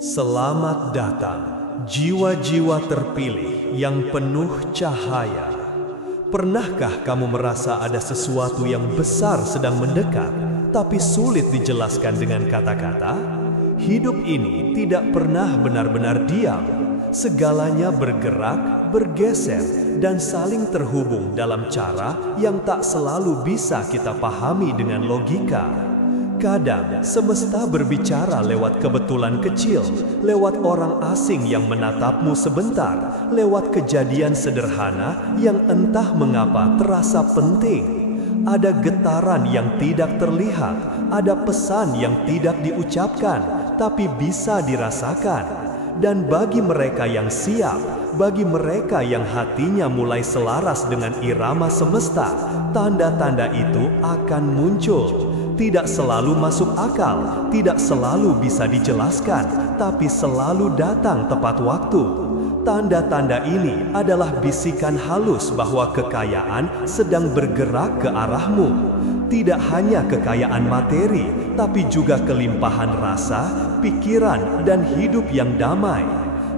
Selamat datang, jiwa-jiwa terpilih yang penuh cahaya. Pernahkah kamu merasa ada sesuatu yang besar sedang mendekat, tapi sulit dijelaskan dengan kata-kata? Hidup ini tidak pernah benar-benar diam. Segalanya bergerak, bergeser, dan saling terhubung dalam cara yang tak selalu bisa kita pahami dengan logika. Kadang semesta berbicara lewat kebetulan kecil, lewat orang asing yang menatapmu sebentar, lewat kejadian sederhana yang entah mengapa terasa penting. Ada getaran yang tidak terlihat, ada pesan yang tidak diucapkan, tapi bisa dirasakan. Dan bagi mereka yang siap, bagi mereka yang hatinya mulai selaras dengan irama semesta, tanda-tanda itu akan muncul. Tidak selalu masuk akal, tidak selalu bisa dijelaskan, tapi selalu datang tepat waktu. Tanda-tanda ini adalah bisikan halus bahwa kekayaan sedang bergerak ke arahmu. Tidak hanya kekayaan materi, tapi juga kelimpahan rasa, pikiran, dan hidup yang damai.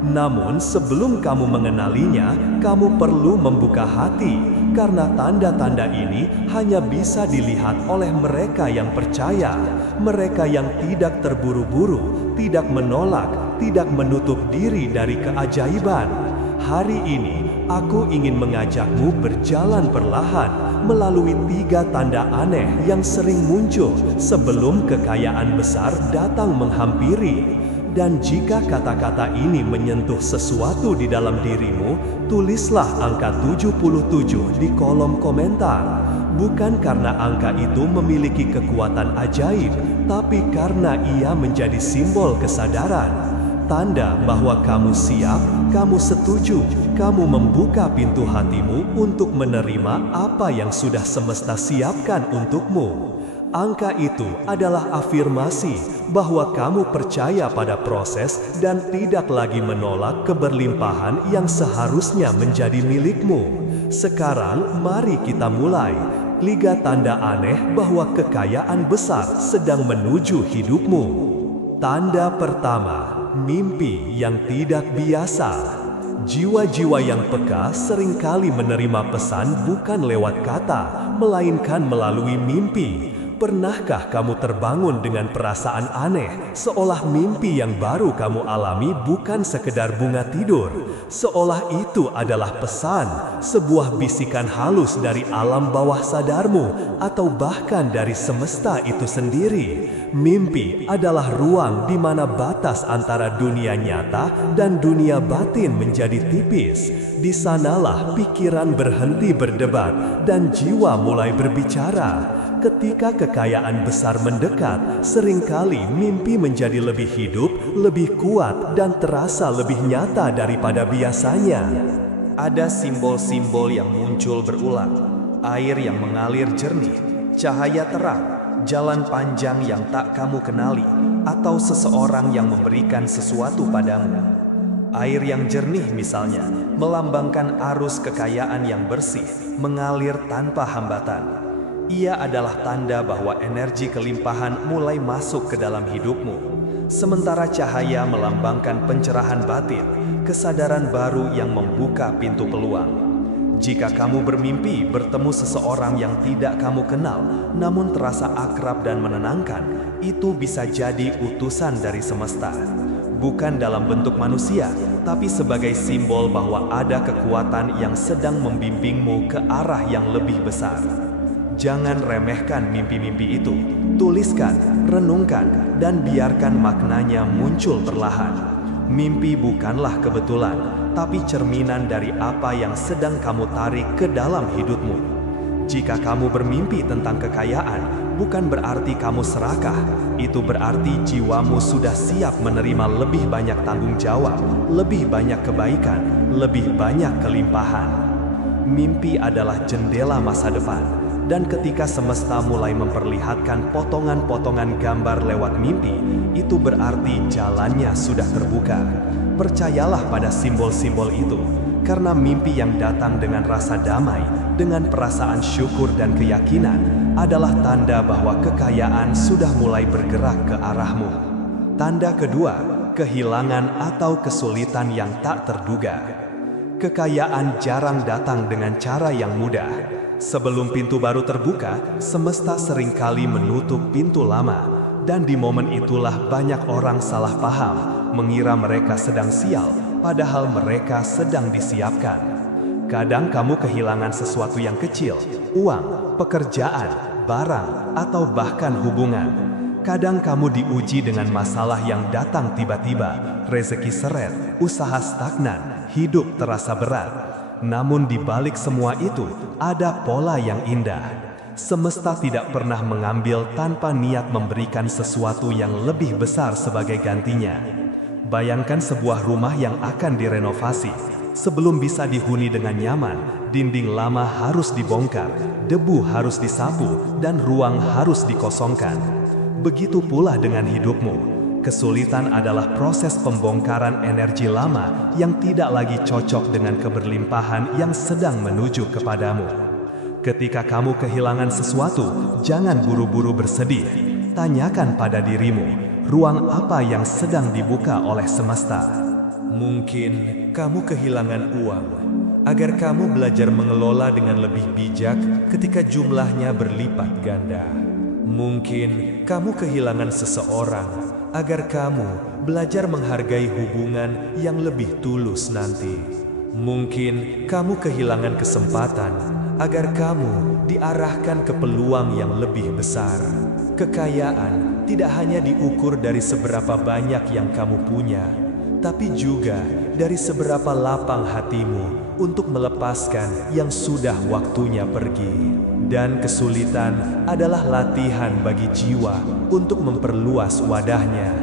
Namun sebelum kamu mengenalinya, kamu perlu membuka hati, karena tanda-tanda ini hanya bisa dilihat oleh mereka yang percaya, mereka yang tidak terburu-buru, tidak menolak, tidak menutup diri dari keajaiban. Hari ini, aku ingin mengajakmu berjalan perlahan melalui 3 tanda aneh yang sering muncul sebelum kekayaan besar datang menghampiri. Dan jika kata-kata ini menyentuh sesuatu di dalam dirimu, tulislah angka 77 di kolom komentar. Bukan karena angka itu memiliki kekuatan ajaib, tapi karena ia menjadi simbol kesadaran. Tanda bahwa kamu siap, kamu setuju, kamu membuka pintu hatimu untuk menerima apa yang sudah semesta siapkan untukmu. Angka itu adalah afirmasi bahwa kamu percaya pada proses dan tidak lagi menolak keberlimpahan yang seharusnya menjadi milikmu. Sekarang, mari kita mulai. Liga tanda aneh bahwa kekayaan besar sedang menuju hidupmu. Tanda pertama, mimpi yang tidak biasa. Jiwa-jiwa yang peka seringkali menerima pesan bukan lewat kata, melainkan melalui mimpi. Pernahkah kamu terbangun dengan perasaan aneh, seolah mimpi yang baru kamu alami bukan sekedar bunga tidur, seolah itu adalah pesan, sebuah bisikan halus dari alam bawah sadarmu, atau bahkan dari semesta itu sendiri? Mimpi adalah ruang di mana batas antara dunia nyata dan dunia batin menjadi tipis. Di sanalah pikiran berhenti berdebat dan jiwa mulai berbicara. Ketika kekayaan besar mendekat, seringkali mimpi menjadi lebih hidup, lebih kuat, dan terasa lebih nyata daripada biasanya. Ada simbol-simbol yang muncul berulang, air yang mengalir jernih, cahaya terang, jalan panjang yang tak kamu kenali, atau seseorang yang memberikan sesuatu padamu. Air yang jernih misalnya, melambangkan arus kekayaan yang bersih, mengalir tanpa hambatan. Ia adalah tanda bahwa energi kelimpahan mulai masuk ke dalam hidupmu. Sementara cahaya melambangkan pencerahan batin, kesadaran baru yang membuka pintu peluang. Jika kamu bermimpi bertemu seseorang yang tidak kamu kenal, namun terasa akrab dan menenangkan, itu bisa jadi utusan dari semesta. Bukan dalam bentuk manusia, tapi sebagai simbol bahwa ada kekuatan yang sedang membimbingmu ke arah yang lebih besar. Jangan remehkan mimpi-mimpi itu. Tuliskan, renungkan, dan biarkan maknanya muncul perlahan. Mimpi bukanlah kebetulan, tapi cerminan dari apa yang sedang kamu tarik ke dalam hidupmu. Jika kamu bermimpi tentang kekayaan, bukan berarti kamu serakah. Itu berarti jiwamu sudah siap menerima lebih banyak tanggung jawab, lebih banyak kebaikan, lebih banyak kelimpahan. Mimpi adalah jendela masa depan. Dan ketika semesta mulai memperlihatkan potongan-potongan gambar lewat mimpi, itu berarti jalannya sudah terbuka. Percayalah pada simbol-simbol itu, karena mimpi yang datang dengan rasa damai, dengan perasaan syukur dan keyakinan, adalah tanda bahwa kekayaan sudah mulai bergerak ke arahmu. Tanda kedua, kehilangan atau kesulitan yang tak terduga. Kekayaan jarang datang dengan cara yang mudah. Sebelum pintu baru terbuka, semesta seringkali menutup pintu lama, dan di momen itulah banyak orang salah paham, mengira mereka sedang sial, padahal mereka sedang disiapkan. Kadang kamu kehilangan sesuatu yang kecil, uang, pekerjaan, barang, atau bahkan hubungan. Kadang kamu diuji dengan masalah yang datang tiba-tiba, rezeki seret, usaha stagnan, hidup terasa berat. Namun di balik semua itu, ada pola yang indah. Semesta tidak pernah mengambil tanpa niat memberikan sesuatu yang lebih besar sebagai gantinya. Bayangkan sebuah rumah yang akan direnovasi. Sebelum bisa dihuni dengan nyaman, dinding lama harus dibongkar, debu harus disapu, dan ruang harus dikosongkan. Begitu pula dengan hidupmu. Kesulitan adalah proses pembongkaran energi lama yang tidak lagi cocok dengan keberlimpahan yang sedang menuju kepadamu. Ketika kamu kehilangan sesuatu, jangan buru-buru bersedih. Tanyakan pada dirimu, ruang apa yang sedang dibuka oleh semesta? Mungkin kamu kehilangan uang, agar kamu belajar mengelola dengan lebih bijak ketika jumlahnya berlipat ganda. Mungkin kamu kehilangan seseorang, agar kamu belajar menghargai hubungan yang lebih tulus nanti. Mungkin kamu kehilangan kesempatan, agar kamu diarahkan ke peluang yang lebih besar. Kekayaan tidak hanya diukur dari seberapa banyak yang kamu punya, tapi juga dari seberapa lapang hatimu untuk melepaskan yang sudah waktunya pergi. Dan kesulitan adalah latihan bagi jiwa untuk memperluas wadahnya.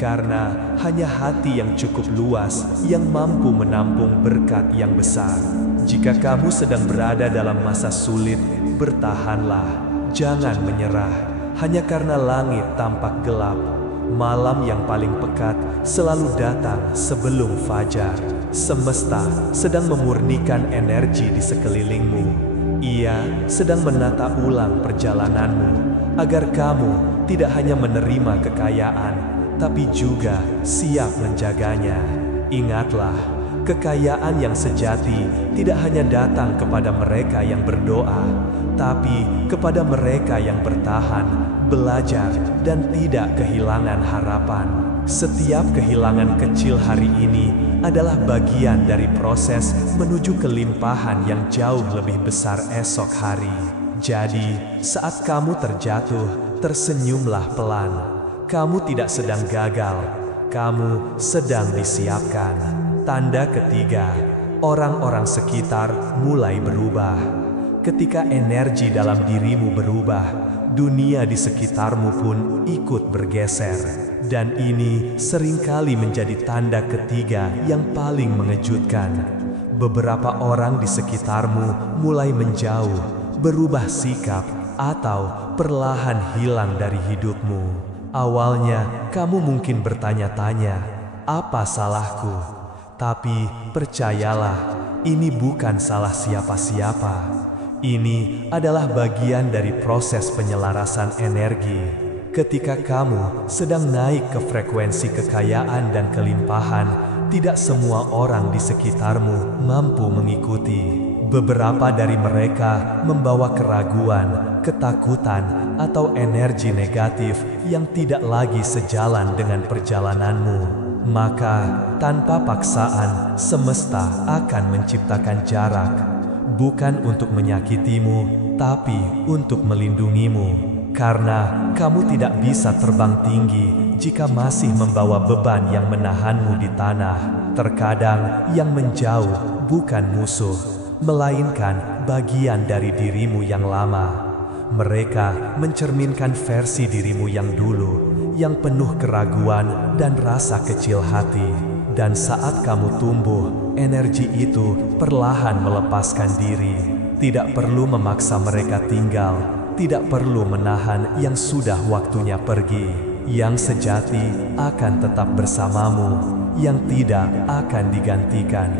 Karena hanya hati yang cukup luas yang mampu menampung berkat yang besar. Jika kamu sedang berada dalam masa sulit, bertahanlah, jangan menyerah. Hanya karena langit tampak gelap, malam yang paling pekat selalu datang sebelum fajar. Semesta sedang memurnikan energi di sekelilingmu. Ia sedang menata ulang perjalananmu, agar kamu tidak hanya menerima kekayaan, tapi juga siap menjaganya. Ingatlah, kekayaan yang sejati tidak hanya datang kepada mereka yang berdoa, tapi kepada mereka yang bertahan, belajar, dan tidak kehilangan harapan. Setiap kehilangan kecil hari ini adalah bagian dari proses menuju kelimpahan yang jauh lebih besar esok hari. Jadi, saat kamu terjatuh, tersenyumlah pelan. Kamu tidak sedang gagal, kamu sedang disiapkan. Tanda ketiga, orang-orang sekitar mulai berubah. Ketika energi dalam dirimu berubah, dunia di sekitarmu pun ikut bergeser. Dan ini seringkali menjadi tanda ketiga yang paling mengejutkan. Beberapa orang di sekitarmu mulai menjauh, berubah sikap, atau perlahan hilang dari hidupmu. Awalnya kamu mungkin bertanya-tanya, apa salahku? Tapi percayalah, ini bukan salah siapa-siapa. Ini adalah bagian dari proses penyelarasan energi. Ketika kamu sedang naik ke frekuensi kekayaan dan kelimpahan, tidak semua orang di sekitarmu mampu mengikuti. Beberapa dari mereka membawa keraguan, ketakutan, atau energi negatif yang tidak lagi sejalan dengan perjalananmu. Maka, tanpa paksaan, semesta akan menciptakan jarak. Bukan untuk menyakitimu, tapi untuk melindungimu. Karena kamu tidak bisa terbang tinggi jika masih membawa beban yang menahanmu di tanah. Terkadang yang menjauh bukan musuh, melainkan bagian dari dirimu yang lama. Mereka mencerminkan versi dirimu yang dulu, yang penuh keraguan dan rasa kecil hati. Dan saat kamu tumbuh, energi itu perlahan melepaskan diri. Tidak perlu memaksa mereka tinggal, tidak perlu menahan yang sudah waktunya pergi. Yang sejati akan tetap bersamamu, yang tidak akan digantikan.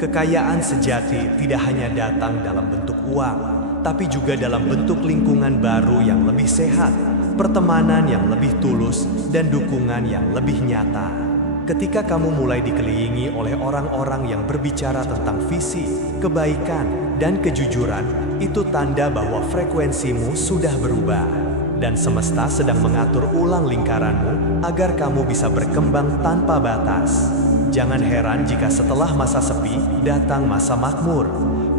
Kekayaan sejati tidak hanya datang dalam bentuk uang, tapi juga dalam bentuk lingkungan baru yang lebih sehat. pertemanan yang lebih tulus, dan dukungan yang lebih nyata. Ketika kamu mulai dikelilingi oleh orang-orang yang berbicara tentang visi, kebaikan, dan kejujuran, itu tanda bahwa frekuensimu sudah berubah. Dan semesta sedang mengatur ulang lingkaranmu agar kamu bisa berkembang tanpa batas. Jangan heran jika setelah masa sepi, datang masa makmur.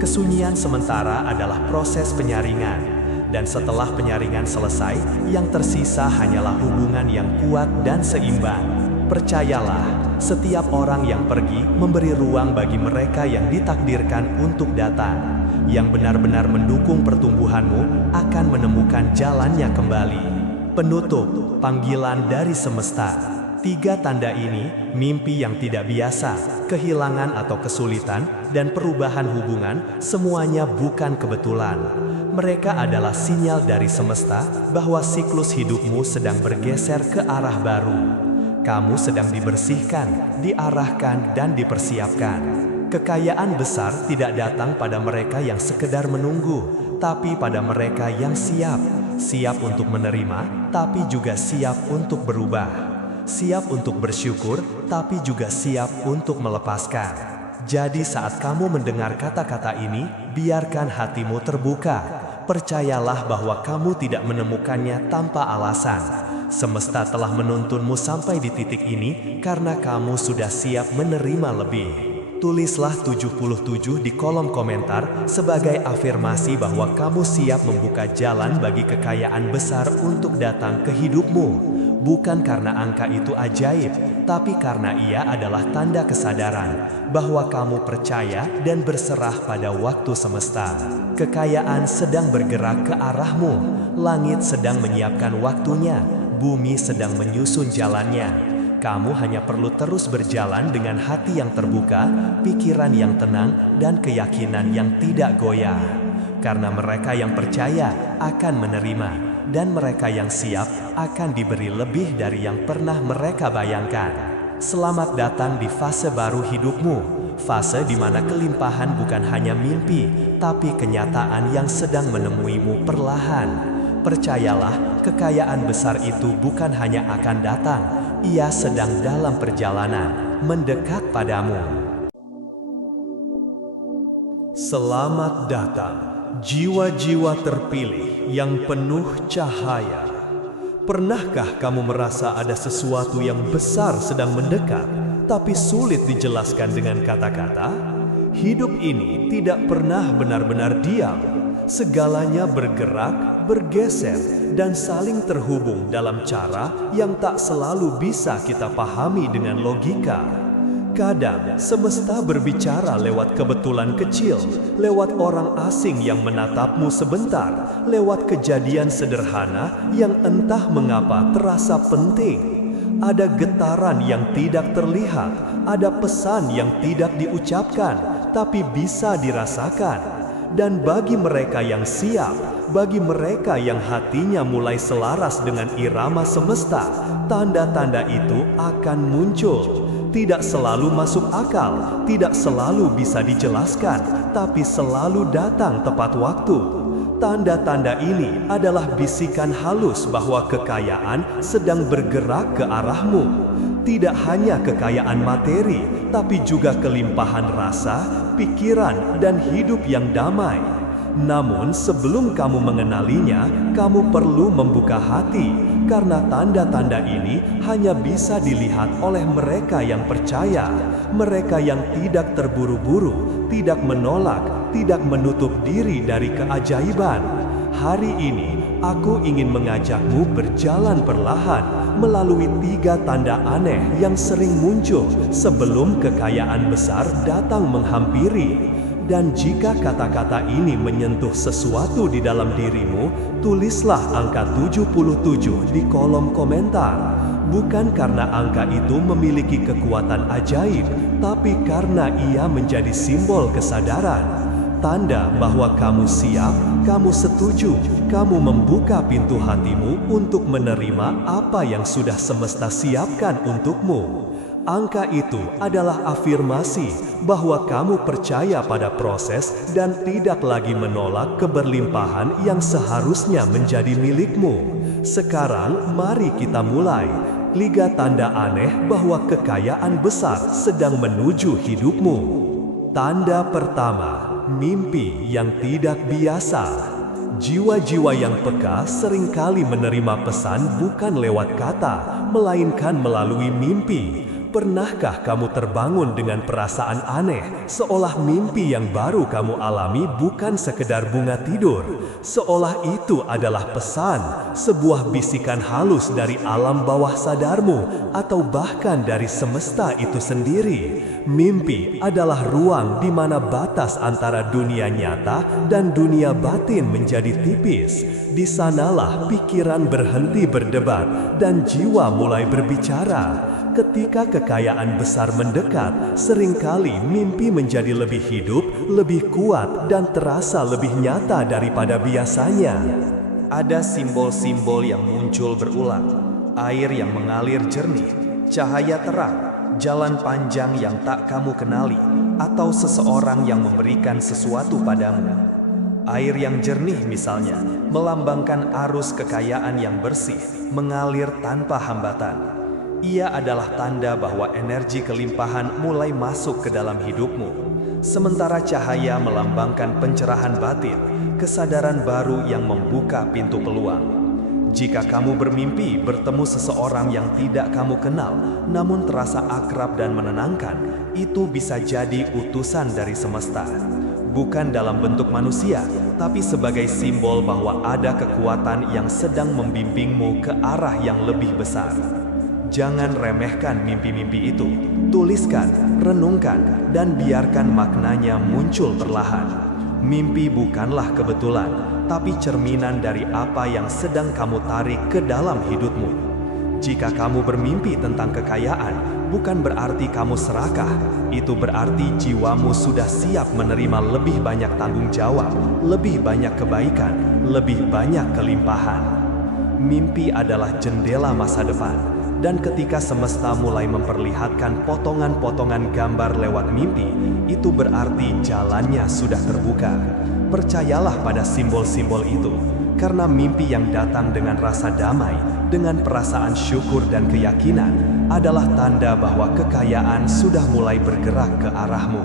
Kesunyian sementara adalah proses penyaringan. Dan setelah penyaringan selesai, yang tersisa hanyalah hubungan yang kuat dan seimbang. Percayalah, setiap orang yang pergi memberi ruang bagi mereka yang ditakdirkan untuk datang. Yang benar-benar mendukung pertumbuhanmu akan menemukan jalannya kembali. Penutup, panggilan dari semesta. 3 tanda ini, mimpi yang tidak biasa, kehilangan atau kesulitan, dan perubahan hubungan, semuanya bukan kebetulan. Mereka adalah sinyal dari semesta bahwa siklus hidupmu sedang bergeser ke arah baru. Kamu sedang dibersihkan, diarahkan, dan dipersiapkan. Kekayaan besar tidak datang pada mereka yang sekedar menunggu, tapi pada mereka yang siap. Siap untuk menerima, tapi juga siap untuk berubah. Siap untuk bersyukur, tapi juga siap untuk melepaskan. Jadi saat kamu mendengar kata-kata ini, biarkan hatimu terbuka. Percayalah bahwa kamu tidak menemukannya tanpa alasan. Semesta telah menuntunmu sampai di titik ini karena kamu sudah siap menerima lebih. Tulislah 77 di kolom komentar sebagai afirmasi bahwa kamu siap membuka jalan bagi kekayaan besar untuk datang ke hidupmu. Bukan karena angka itu ajaib, tapi karena ia adalah tanda kesadaran bahwa kamu percaya dan berserah pada waktu semesta. Kekayaan sedang bergerak ke arahmu, langit sedang menyiapkan waktunya, bumi sedang menyusun jalannya. Kamu hanya perlu terus berjalan dengan hati yang terbuka, pikiran yang tenang, dan keyakinan yang tidak goyah. Karena mereka yang percaya akan menerima, dan mereka yang siap akan diberi lebih dari yang pernah mereka bayangkan. Selamat datang di fase baru hidupmu, fase di mana kelimpahan bukan hanya mimpi, tapi kenyataan yang sedang menemuimu perlahan. Percayalah, kekayaan besar itu bukan hanya akan datang, ia sedang dalam perjalanan, mendekat padamu. Selamat datang, jiwa-jiwa terpilih yang penuh cahaya. Pernahkah kamu merasa ada sesuatu yang besar sedang mendekat, tapi sulit dijelaskan dengan kata-kata? Hidup ini tidak pernah benar-benar diam. Segalanya bergerak, bergeser, dan saling terhubung dalam cara yang tak selalu bisa kita pahami dengan logika. Kadang semesta berbicara lewat kebetulan kecil, lewat orang asing yang menatapmu sebentar, lewat kejadian sederhana yang entah mengapa terasa penting. Ada getaran yang tidak terlihat, ada pesan yang tidak diucapkan, tapi bisa dirasakan. Dan bagi mereka yang siap, bagi mereka yang hatinya mulai selaras dengan irama semesta, tanda-tanda itu akan muncul. Tidak selalu masuk akal, tidak selalu bisa dijelaskan, tapi selalu datang tepat waktu. Tanda-tanda ini adalah bisikan halus bahwa kekayaan sedang bergerak ke arahmu. Tidak hanya kekayaan materi, tapi juga kelimpahan rasa, pikiran, dan hidup yang damai. Namun sebelum kamu mengenalinya, kamu perlu membuka hati, karena tanda-tanda ini hanya bisa dilihat oleh mereka yang percaya, mereka yang tidak terburu-buru, tidak menolak, tidak menutup diri dari keajaiban. Hari ini, aku ingin mengajakmu berjalan perlahan melalui 3 tanda aneh yang sering muncul sebelum kekayaan besar datang menghampiri. Dan jika kata-kata ini menyentuh sesuatu di dalam dirimu, tulislah angka 77 di kolom komentar. Bukan karena angka itu memiliki kekuatan ajaib, tapi karena ia menjadi simbol kesadaran. Tanda bahwa kamu siap, kamu setuju, kamu membuka pintu hatimu untuk menerima apa yang sudah semesta siapkan untukmu. Angka itu adalah afirmasi bahwa kamu percaya pada proses dan tidak lagi menolak keberlimpahan yang seharusnya menjadi milikmu. Sekarang mari kita mulai. Liga tanda aneh bahwa kekayaan besar sedang menuju hidupmu. Tanda pertama, mimpi yang tidak biasa. Jiwa-jiwa yang peka seringkali menerima pesan bukan lewat kata, melainkan melalui mimpi. Pernahkah kamu terbangun dengan perasaan aneh, seolah mimpi yang baru kamu alami bukan sekedar bunga tidur, seolah itu adalah pesan, sebuah bisikan halus dari alam bawah sadarmu, atau bahkan dari semesta itu sendiri? Mimpi adalah ruang di mana batas antara dunia nyata dan dunia batin menjadi tipis. Di sanalah pikiran berhenti berdebat dan jiwa mulai berbicara. Ketika kekayaan besar mendekat, seringkali mimpi menjadi lebih hidup, lebih kuat, dan terasa lebih nyata daripada biasanya. Ada simbol-simbol yang muncul berulang, air yang mengalir jernih, cahaya terang, jalan panjang yang tak kamu kenali, atau seseorang yang memberikan sesuatu padamu. Air yang jernih misalnya, melambangkan arus kekayaan yang bersih, mengalir tanpa hambatan. Ia adalah tanda bahwa energi kelimpahan mulai masuk ke dalam hidupmu. Sementara cahaya melambangkan pencerahan batin, kesadaran baru yang membuka pintu peluang. Jika kamu bermimpi bertemu seseorang yang tidak kamu kenal, namun terasa akrab dan menenangkan, itu bisa jadi utusan dari semesta. Bukan dalam bentuk manusia, tapi sebagai simbol bahwa ada kekuatan yang sedang membimbingmu ke arah yang lebih besar. Jangan remehkan mimpi-mimpi itu. Tuliskan, renungkan, dan biarkan maknanya muncul perlahan. Mimpi bukanlah kebetulan, tapi cerminan dari apa yang sedang kamu tarik ke dalam hidupmu. Jika kamu bermimpi tentang kekayaan, bukan berarti kamu serakah. Itu berarti jiwamu sudah siap menerima lebih banyak tanggung jawab, lebih banyak kebaikan, lebih banyak kelimpahan. Mimpi adalah jendela masa depan. Dan ketika semesta mulai memperlihatkan potongan-potongan gambar lewat mimpi, itu berarti jalannya sudah terbuka. Percayalah pada simbol-simbol itu, karena mimpi yang datang dengan rasa damai, dengan perasaan syukur dan keyakinan, adalah tanda bahwa kekayaan sudah mulai bergerak ke arahmu.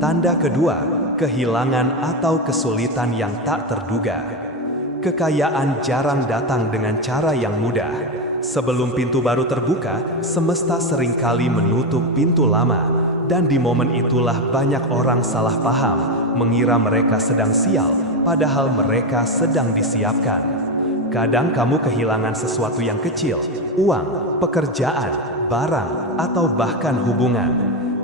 Tanda kedua, kehilangan atau kesulitan yang tak terduga. Kekayaan jarang datang dengan cara yang mudah. Sebelum pintu baru terbuka, semesta seringkali menutup pintu lama, dan di momen itulah banyak orang salah paham, mengira mereka sedang sial, padahal mereka sedang disiapkan. Kadang kamu kehilangan sesuatu yang kecil, uang, pekerjaan, barang, atau bahkan hubungan.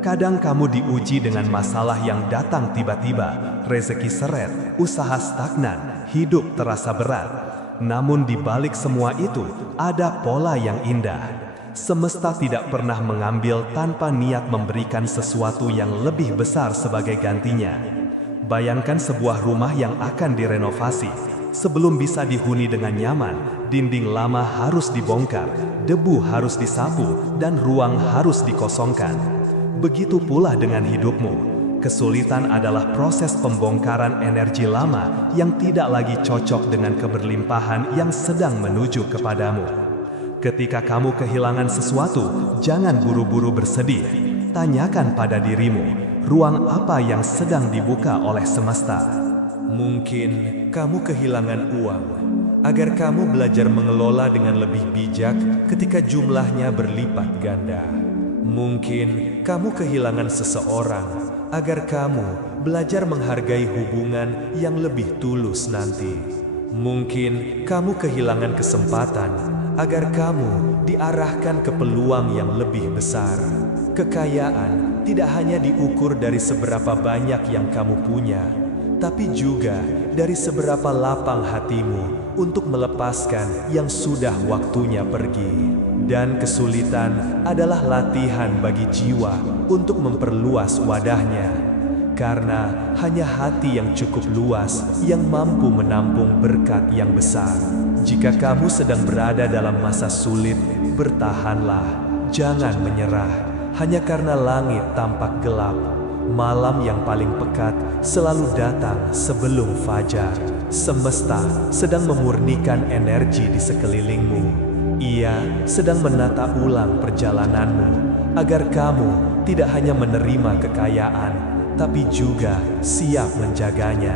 Kadang kamu diuji dengan masalah yang datang tiba-tiba, rezeki seret, usaha stagnan, hidup terasa berat. Namun di balik semua itu, ada pola yang indah. Semesta tidak pernah mengambil tanpa niat memberikan sesuatu yang lebih besar sebagai gantinya. Bayangkan sebuah rumah yang akan direnovasi. Sebelum bisa dihuni dengan nyaman, dinding lama harus dibongkar, debu harus disapu, dan ruang harus dikosongkan. Begitu pula dengan hidupmu. Kesulitan adalah proses pembongkaran energi lama yang tidak lagi cocok dengan keberlimpahan yang sedang menuju kepadamu. Ketika kamu kehilangan sesuatu, jangan buru-buru bersedih. Tanyakan pada dirimu, ruang apa yang sedang dibuka oleh semesta? Mungkin kamu kehilangan uang, agar kamu belajar mengelola dengan lebih bijak ketika jumlahnya berlipat ganda. Mungkin kamu kehilangan seseorang, agar kamu belajar menghargai hubungan yang lebih tulus nanti. Mungkin kamu kehilangan kesempatan, agar kamu diarahkan ke peluang yang lebih besar. Kekayaan tidak hanya diukur dari seberapa banyak yang kamu punya, tapi juga dari seberapa lapang hatimu untuk melepaskan yang sudah waktunya pergi. Dan kesulitan adalah latihan bagi jiwa untuk memperluas wadahnya. Karena hanya hati yang cukup luas yang mampu menampung berkat yang besar. Jika kamu sedang berada dalam masa sulit, bertahanlah, jangan menyerah. hanya karena langit tampak gelap. Malam yang paling pekat selalu datang sebelum fajar. Semesta sedang memurnikan energi di sekelilingmu. Ia sedang menata ulang perjalananmu agar kamu tidak hanya menerima kekayaan, tapi juga siap menjaganya.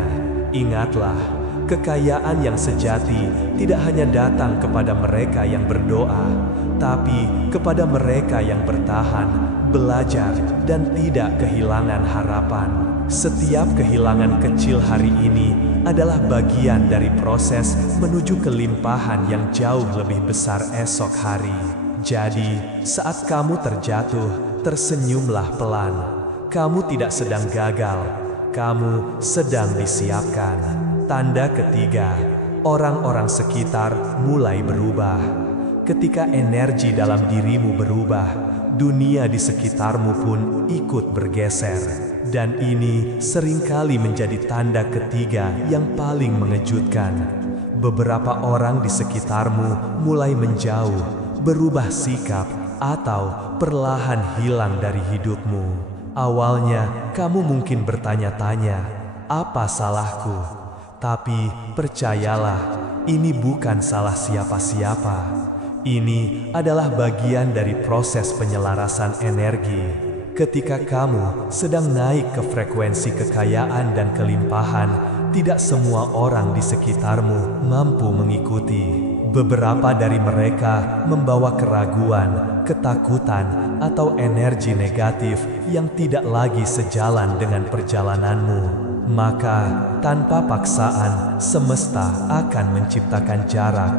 Ingatlah, kekayaan yang sejati tidak hanya datang kepada mereka yang berdoa, tapi kepada mereka yang bertahan, belajar, dan tidak kehilangan harapan. Setiap kehilangan kecil hari ini adalah bagian dari proses menuju kelimpahan yang jauh lebih besar esok hari. Jadi, saat kamu terjatuh, tersenyumlah pelan. Kamu tidak sedang gagal, kamu sedang disiapkan. Tanda ketiga, orang-orang sekitar mulai berubah. Ketika energi dalam dirimu berubah, dunia di sekitarmu pun ikut bergeser. Dan ini seringkali menjadi tanda ketiga yang paling mengejutkan. Beberapa orang di sekitarmu mulai menjauh, berubah sikap, atau perlahan hilang dari hidupmu. Awalnya, kamu mungkin bertanya-tanya, apa salahku? Tapi percayalah, ini bukan salah siapa-siapa. Ini adalah bagian dari proses penyelarasan energi. Ketika kamu sedang naik ke frekuensi kekayaan dan kelimpahan, tidak semua orang di sekitarmu mampu mengikuti. Beberapa dari mereka membawa keraguan, ketakutan, atau energi negatif yang tidak lagi sejalan dengan perjalananmu. Maka, tanpa paksaan, semesta akan menciptakan jarak.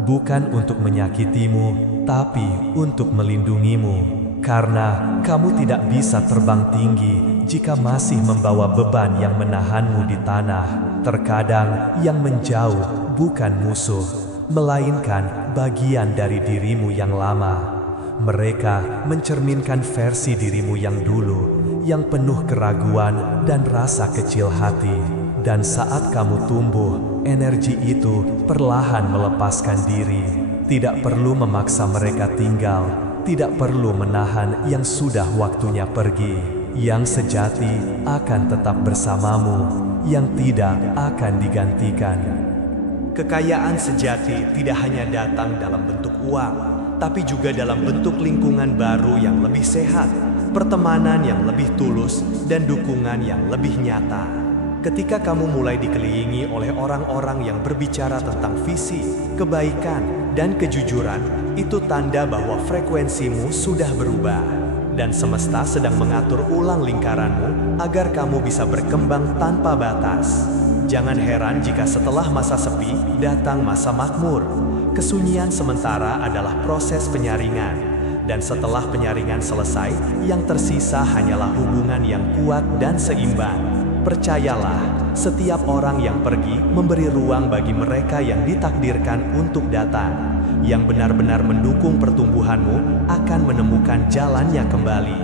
Bukan untuk menyakitimu, tapi untuk melindungimu. Karena kamu tidak bisa terbang tinggi jika masih membawa beban yang menahanmu di tanah. Terkadang yang menjauh bukan musuh, melainkan bagian dari dirimu yang lama. Mereka mencerminkan versi dirimu yang dulu, yang penuh keraguan dan rasa kecil hati. Dan saat kamu tumbuh, energi itu perlahan melepaskan diri. Tidak perlu memaksa mereka tinggal, tidak perlu menahan yang sudah waktunya pergi. Yang sejati akan tetap bersamamu, yang tidak akan digantikan. Kekayaan sejati tidak hanya datang dalam bentuk uang, tapi juga dalam bentuk lingkungan baru yang lebih sehat, pertemanan yang lebih tulus, dan dukungan yang lebih nyata. Ketika kamu mulai dikelilingi oleh orang-orang yang berbicara tentang visi, kebaikan, dan kejujuran, itu tanda bahwa frekuensimu sudah berubah. Dan semesta sedang mengatur ulang lingkaranmu agar kamu bisa berkembang tanpa batas. Jangan heran jika setelah masa sepi, datang masa makmur. Kesunyian sementara adalah proses penyaringan. Dan setelah penyaringan selesai, yang tersisa hanyalah hubungan yang kuat dan seimbang. Percayalah, setiap orang yang pergi memberi ruang bagi mereka yang ditakdirkan untuk datang. Yang benar-benar mendukung pertumbuhanmu akan menemukan jalannya kembali.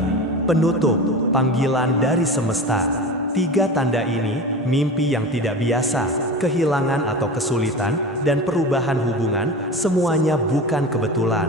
Penutup, panggilan dari semesta. 3 tanda ini, mimpi yang tidak biasa, kehilangan atau kesulitan, dan perubahan hubungan, semuanya bukan kebetulan.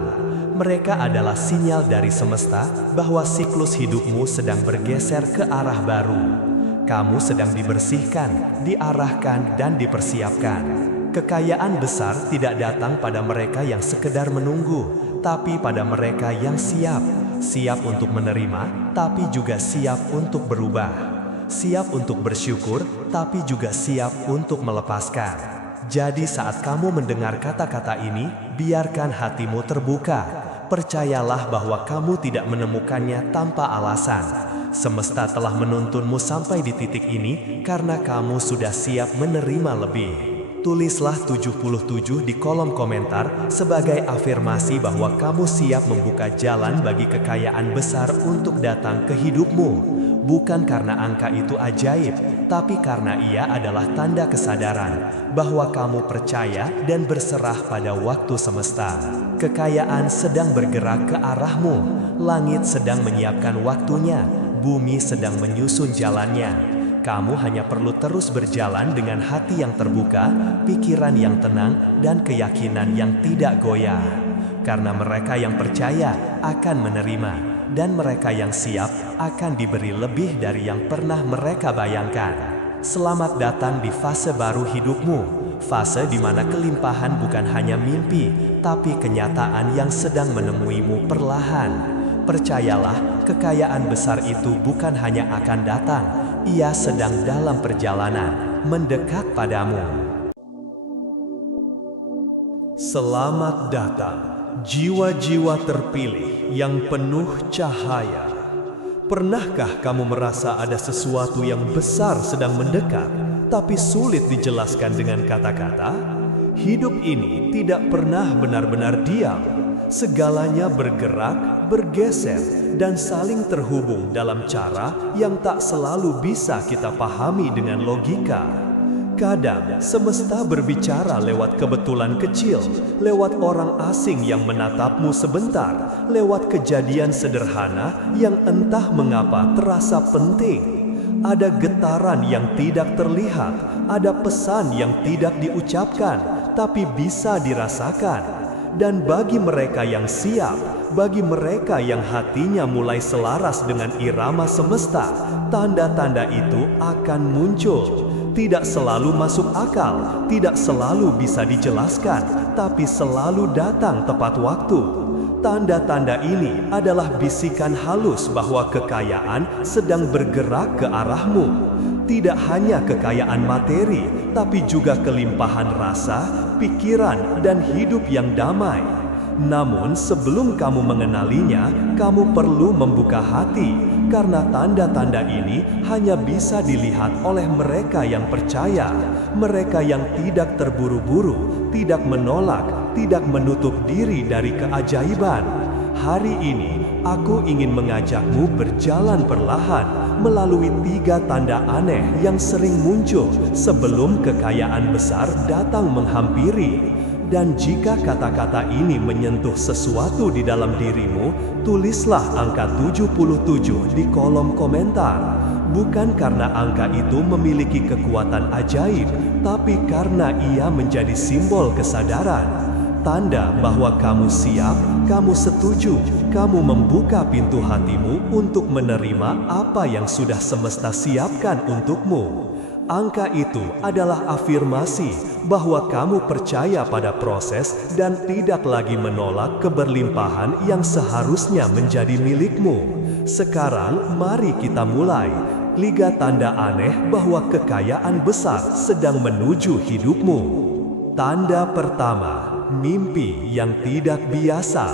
Mereka adalah sinyal dari semesta bahwa siklus hidupmu sedang bergeser ke arah baru. Kamu sedang dibersihkan, diarahkan, dan dipersiapkan. Kekayaan besar tidak datang pada mereka yang sekedar menunggu, tapi pada mereka yang siap. Siap untuk menerima, tapi juga siap untuk berubah. Siap untuk bersyukur, tapi juga siap untuk melepaskan. Jadi saat kamu mendengar kata-kata ini, biarkan hatimu terbuka. Percayalah bahwa kamu tidak menemukannya tanpa alasan. Semesta telah menuntunmu sampai di titik ini karena kamu sudah siap menerima lebih. Tulislah 77 di kolom komentar sebagai afirmasi bahwa kamu siap membuka jalan bagi kekayaan besar untuk datang ke hidupmu. Bukan karena angka itu ajaib, tapi karena ia adalah tanda kesadaran bahwa kamu percaya dan berserah pada waktu semesta. Kekayaan sedang bergerak ke arahmu, langit sedang menyiapkan waktunya, bumi sedang menyusun jalannya. Kamu hanya perlu terus berjalan dengan hati yang terbuka, pikiran yang tenang, dan keyakinan yang tidak goyah. Karena mereka yang percaya akan menerima, dan mereka yang siap akan diberi lebih dari yang pernah mereka bayangkan. Selamat datang di fase baru hidupmu, fase di mana kelimpahan bukan hanya mimpi, tapi kenyataan yang sedang menemuimu perlahan. Percayalah, kekayaan besar itu bukan hanya akan datang, ia sedang dalam perjalanan, mendekat padamu. Selamat datang, jiwa-jiwa terpilih yang penuh cahaya. Pernahkah kamu merasa ada sesuatu yang besar sedang mendekat, tapi sulit dijelaskan dengan kata-kata? Hidup ini tidak pernah benar-benar diam. Segalanya bergerak, bergeser, dan saling terhubung dalam cara yang tak selalu bisa kita pahami dengan logika. Kadang semesta berbicara lewat kebetulan kecil, lewat orang asing yang menatapmu sebentar, lewat kejadian sederhana yang entah mengapa terasa penting. Ada getaran yang tidak terlihat, ada pesan yang tidak diucapkan, tapi bisa dirasakan. Dan bagi mereka yang siap, bagi mereka yang hatinya mulai selaras dengan irama semesta, tanda-tanda itu akan muncul. Tidak selalu masuk akal, tidak selalu bisa dijelaskan, tapi selalu datang tepat waktu. Tanda-tanda ini adalah bisikan halus bahwa kekayaan sedang bergerak ke arahmu. Tidak hanya kekayaan materi, tapi juga kelimpahan rasa, pikiran, dan hidup yang damai. Namun sebelum kamu mengenalinya, kamu perlu membuka hati, karena tanda-tanda ini hanya bisa dilihat oleh mereka yang percaya, mereka yang tidak terburu-buru, tidak menolak, tidak menutup diri dari keajaiban. Hari ini, aku ingin mengajakmu berjalan perlahan melalui 3 tanda aneh yang sering muncul sebelum kekayaan besar datang menghampiri. Dan jika kata-kata ini menyentuh sesuatu di dalam dirimu, tulislah angka 77 di kolom komentar. Bukan karena angka itu memiliki kekuatan ajaib, tapi karena ia menjadi simbol kesadaran. Tanda bahwa kamu siap, kamu setuju, kamu membuka pintu hatimu untuk menerima apa yang sudah semesta siapkan untukmu. Angka itu adalah afirmasi bahwa kamu percaya pada proses dan tidak lagi menolak keberlimpahan yang seharusnya menjadi milikmu. Sekarang, mari kita mulai. Liga tanda aneh bahwa kekayaan besar sedang menuju hidupmu. Tanda pertama, mimpi yang tidak biasa.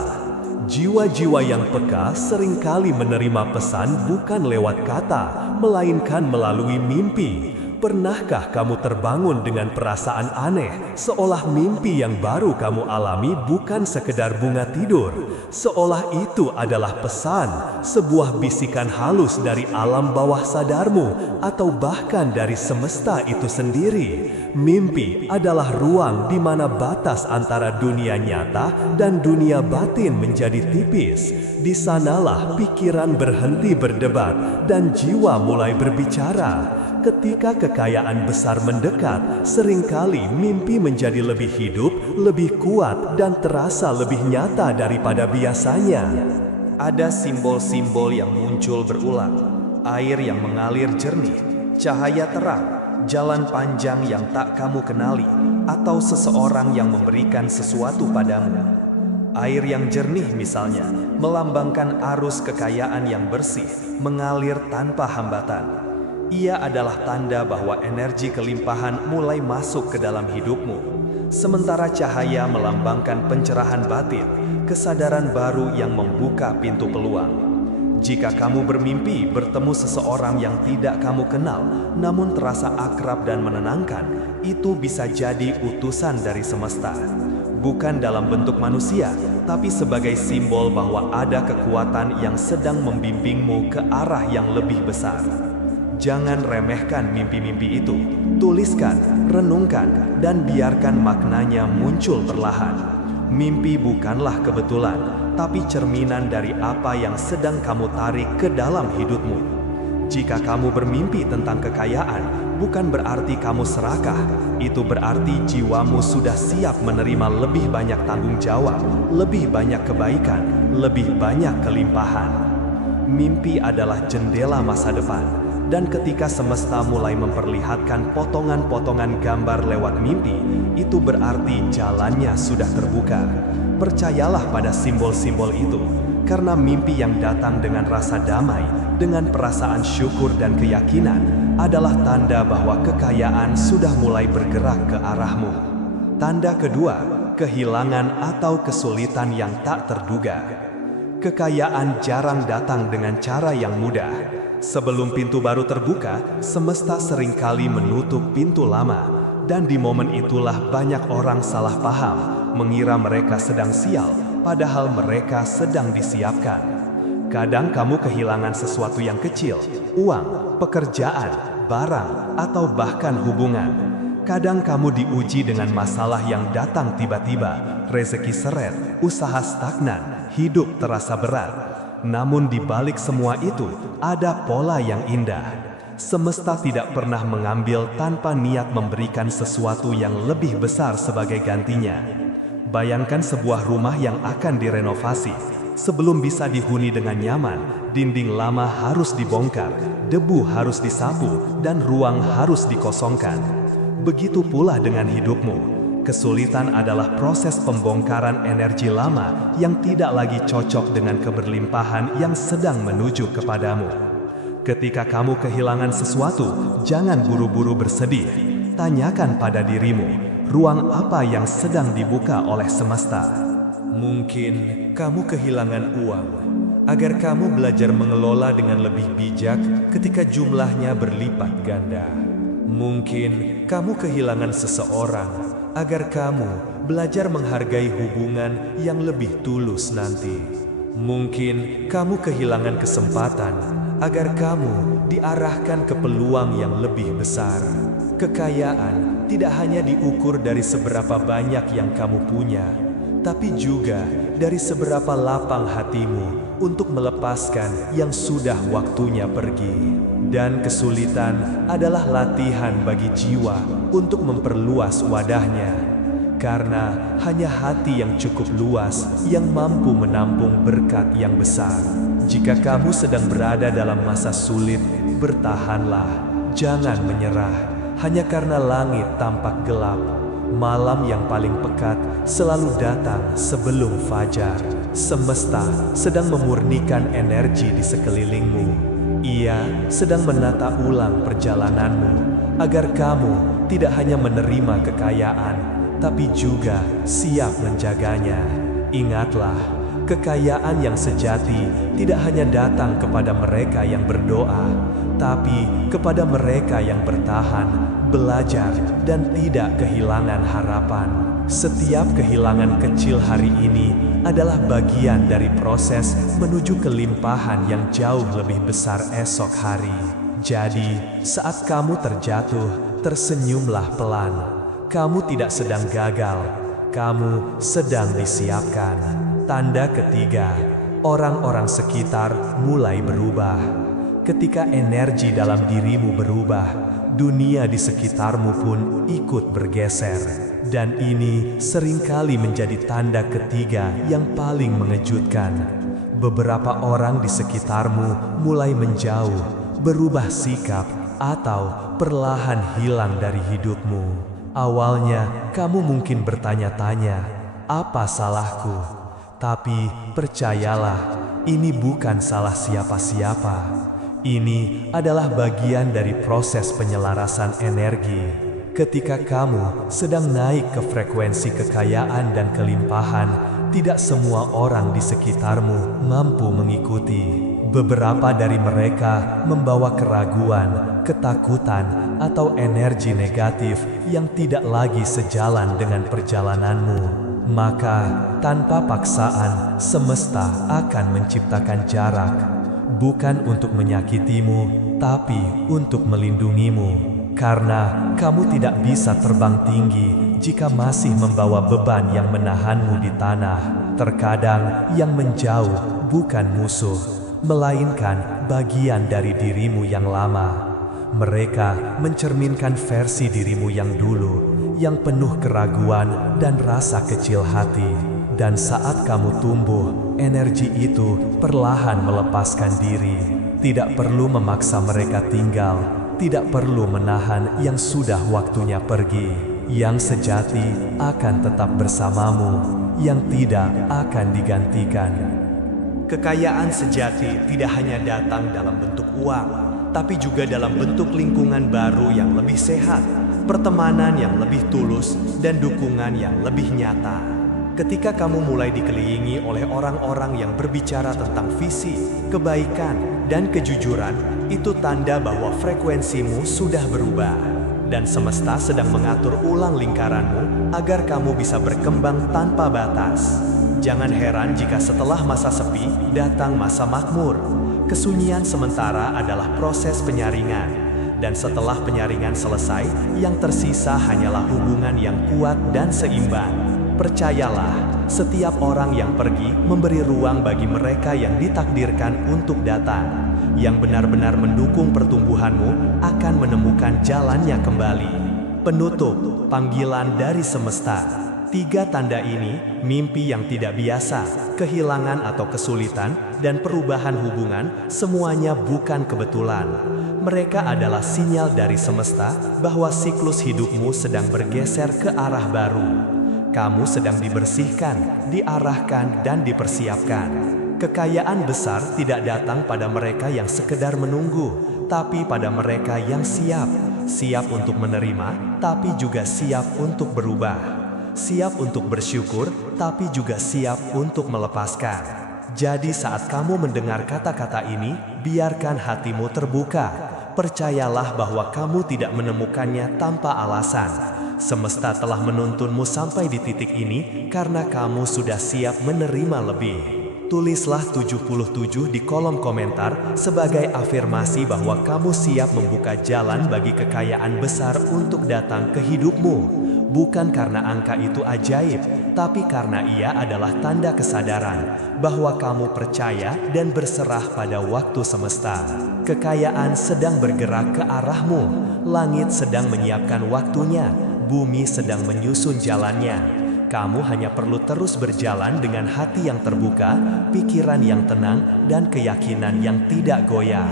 Jiwa-jiwa yang peka seringkali menerima pesan bukan lewat kata, melainkan melalui mimpi. Pernahkah kamu terbangun dengan perasaan aneh, seolah mimpi yang baru kamu alami bukan sekedar bunga tidur, seolah itu adalah pesan, sebuah bisikan halus dari alam bawah sadarmu, atau bahkan dari semesta itu sendiri? Mimpi adalah ruang di mana batas antara dunia nyata dan dunia batin menjadi tipis. Di sanalah pikiran berhenti berdebat dan jiwa mulai berbicara. Ketika kekayaan besar mendekat, seringkali mimpi menjadi lebih hidup, lebih kuat, dan terasa lebih nyata daripada biasanya. Ada simbol-simbol yang muncul berulang, air yang mengalir jernih, cahaya terang, jalan panjang yang tak kamu kenali, atau seseorang yang memberikan sesuatu padamu. Air yang jernih misalnya, melambangkan arus kekayaan yang bersih, mengalir tanpa hambatan. Ia adalah tanda bahwa energi kelimpahan mulai masuk ke dalam hidupmu. Sementara cahaya melambangkan pencerahan batin, kesadaran baru yang membuka pintu peluang. Jika kamu bermimpi bertemu seseorang yang tidak kamu kenal, namun terasa akrab dan menenangkan, itu bisa jadi utusan dari semesta. Bukan dalam bentuk manusia, tapi sebagai simbol bahwa ada kekuatan yang sedang membimbingmu ke arah yang lebih besar. Jangan remehkan mimpi-mimpi itu. Tuliskan, renungkan, dan biarkan maknanya muncul perlahan. Mimpi bukanlah kebetulan, tapi cerminan dari apa yang sedang kamu tarik ke dalam hidupmu. Jika kamu bermimpi tentang kekayaan, bukan berarti kamu serakah. Itu berarti jiwamu sudah siap menerima lebih banyak tanggung jawab, lebih banyak kebaikan, lebih banyak kelimpahan. Mimpi adalah jendela masa depan, dan ketika semesta mulai memperlihatkan potongan-potongan gambar lewat mimpi, itu berarti jalannya sudah terbuka. Percayalah pada simbol-simbol itu, karena mimpi yang datang dengan rasa damai, dengan perasaan syukur dan keyakinan, adalah tanda bahwa kekayaan sudah mulai bergerak ke arahmu. Tanda kedua, kehilangan atau kesulitan yang tak terduga. Kekayaan jarang datang dengan cara yang mudah. Sebelum pintu baru terbuka, semesta seringkali menutup pintu lama, dan di momen itulah banyak orang salah paham, mengira mereka sedang sial, padahal mereka sedang disiapkan. Kadang kamu kehilangan sesuatu yang kecil, uang, pekerjaan, barang, atau bahkan hubungan. Kadang kamu diuji dengan masalah yang datang tiba-tiba, rezeki seret, usaha stagnan, hidup terasa berat. Namun di balik semua itu, ada pola yang indah. Semesta tidak pernah mengambil tanpa niat memberikan sesuatu yang lebih besar sebagai gantinya. Bayangkan sebuah rumah yang akan direnovasi. Sebelum bisa dihuni dengan nyaman, dinding lama harus dibongkar, debu harus disapu, dan ruang harus dikosongkan. Begitu pula dengan hidupmu. Kesulitan adalah proses pembongkaran energi lama yang tidak lagi cocok dengan keberlimpahan yang sedang menuju kepadamu. Ketika kamu kehilangan sesuatu, jangan buru-buru bersedih. Tanyakan pada dirimu, ruang apa yang sedang dibuka oleh semesta? Mungkin kamu kehilangan uang, agar kamu belajar mengelola dengan lebih bijak ketika jumlahnya berlipat ganda. Mungkin kamu kehilangan seseorang, agar kamu belajar menghargai hubungan yang lebih tulus nanti. Mungkin kamu kehilangan kesempatan, agar kamu diarahkan ke peluang yang lebih besar. Kekayaan tidak hanya diukur dari seberapa banyak yang kamu punya, tapi juga dari seberapa lapang hatimu untuk melepaskan yang sudah waktunya pergi. Dan kesulitan adalah latihan bagi jiwa untuk memperluas wadahnya. Karena hanya hati yang cukup luas yang mampu menampung berkat yang besar. Jika kamu sedang berada dalam masa sulit, bertahanlah, jangan menyerah. Hanya karena langit tampak gelap, malam yang paling pekat selalu datang sebelum fajar. Semesta sedang memurnikan energi di sekelilingmu. Ia sedang menata ulang perjalananmu, agar kamu tidak hanya menerima kekayaan, tapi juga siap menjaganya. Ingatlah, kekayaan yang sejati tidak hanya datang kepada mereka yang berdoa, tapi kepada mereka yang bertahan, belajar, dan tidak kehilangan harapan. Setiap kehilangan kecil hari ini adalah bagian dari proses menuju kelimpahan yang jauh lebih besar esok hari. Jadi, saat kamu terjatuh, tersenyumlah pelan. Kamu tidak sedang gagal, kamu sedang disiapkan. Tanda ketiga, orang-orang sekitar mulai berubah. Ketika energi dalam dirimu berubah, dunia di sekitarmu pun ikut bergeser. Dan ini seringkali menjadi tanda ketiga yang paling mengejutkan. Beberapa orang di sekitarmu mulai menjauh, berubah sikap, atau perlahan hilang dari hidupmu. Awalnya kamu mungkin bertanya-tanya, apa salahku? Tapi percayalah, ini bukan salah siapa-siapa. Ini adalah bagian dari proses penyelarasan energi. Ketika kamu sedang naik ke frekuensi kekayaan dan kelimpahan, tidak semua orang di sekitarmu mampu mengikuti. Beberapa dari mereka membawa keraguan, ketakutan, atau energi negatif yang tidak lagi sejalan dengan perjalananmu. Maka, tanpa paksaan, semesta akan menciptakan jarak. Bukan untuk menyakitimu, tapi untuk melindungimu. Karena kamu tidak bisa terbang tinggi jika masih membawa beban yang menahanmu di tanah. Terkadang yang menjauh bukan musuh, melainkan bagian dari dirimu yang lama. Mereka mencerminkan versi dirimu yang dulu, yang penuh keraguan dan rasa kecil hati. Dan saat kamu tumbuh, energi itu perlahan melepaskan diri. Tidak perlu memaksa mereka tinggal, tidak perlu menahan yang sudah waktunya pergi. Yang sejati akan tetap bersamamu, yang tidak akan digantikan. Kekayaan sejati tidak hanya datang dalam bentuk uang, tapi juga dalam bentuk lingkungan baru yang lebih sehat, pertemanan yang lebih tulus, dan dukungan yang lebih nyata. Ketika kamu mulai dikelilingi oleh orang-orang yang berbicara tentang visi, kebaikan, dan kejujuran, itu tanda bahwa frekuensimu sudah berubah. Dan semesta sedang mengatur ulang lingkaranmu agar kamu bisa berkembang tanpa batas. Jangan heran jika setelah masa sepi, datang masa makmur. Kesunyian sementara adalah proses penyaringan. Dan setelah penyaringan selesai, yang tersisa hanyalah hubungan yang kuat dan seimbang. Percayalah, setiap orang yang pergi memberi ruang bagi mereka yang ditakdirkan untuk datang. Yang benar-benar mendukung pertumbuhanmu akan menemukan jalannya kembali. Penutup, panggilan dari semesta. 3 tanda ini, mimpi yang tidak biasa, kehilangan atau kesulitan, dan perubahan hubungan, semuanya bukan kebetulan. Mereka adalah sinyal dari semesta bahwa siklus hidupmu sedang bergeser ke arah baru. Kamu sedang dibersihkan, diarahkan, dan dipersiapkan. Kekayaan besar tidak datang pada mereka yang sekedar menunggu, tapi pada mereka yang siap. Siap untuk menerima, tapi juga siap untuk berubah. Siap untuk bersyukur, tapi juga siap untuk melepaskan. Jadi saat kamu mendengar kata-kata ini, biarkan hatimu terbuka. Percayalah bahwa kamu tidak menemukannya tanpa alasan. Semesta telah menuntunmu sampai di titik ini karena kamu sudah siap menerima lebih. Tulislah 77 di kolom komentar sebagai afirmasi bahwa kamu siap membuka jalan bagi kekayaan besar untuk datang ke hidupmu. Bukan karena angka itu ajaib, tapi karena ia adalah tanda kesadaran bahwa kamu percaya dan berserah pada waktu semesta. Kekayaan sedang bergerak ke arahmu, langit sedang menyiapkan waktunya, bumi sedang menyusun jalannya. Kamu hanya perlu terus berjalan dengan hati yang terbuka, pikiran yang tenang, dan keyakinan yang tidak goyah.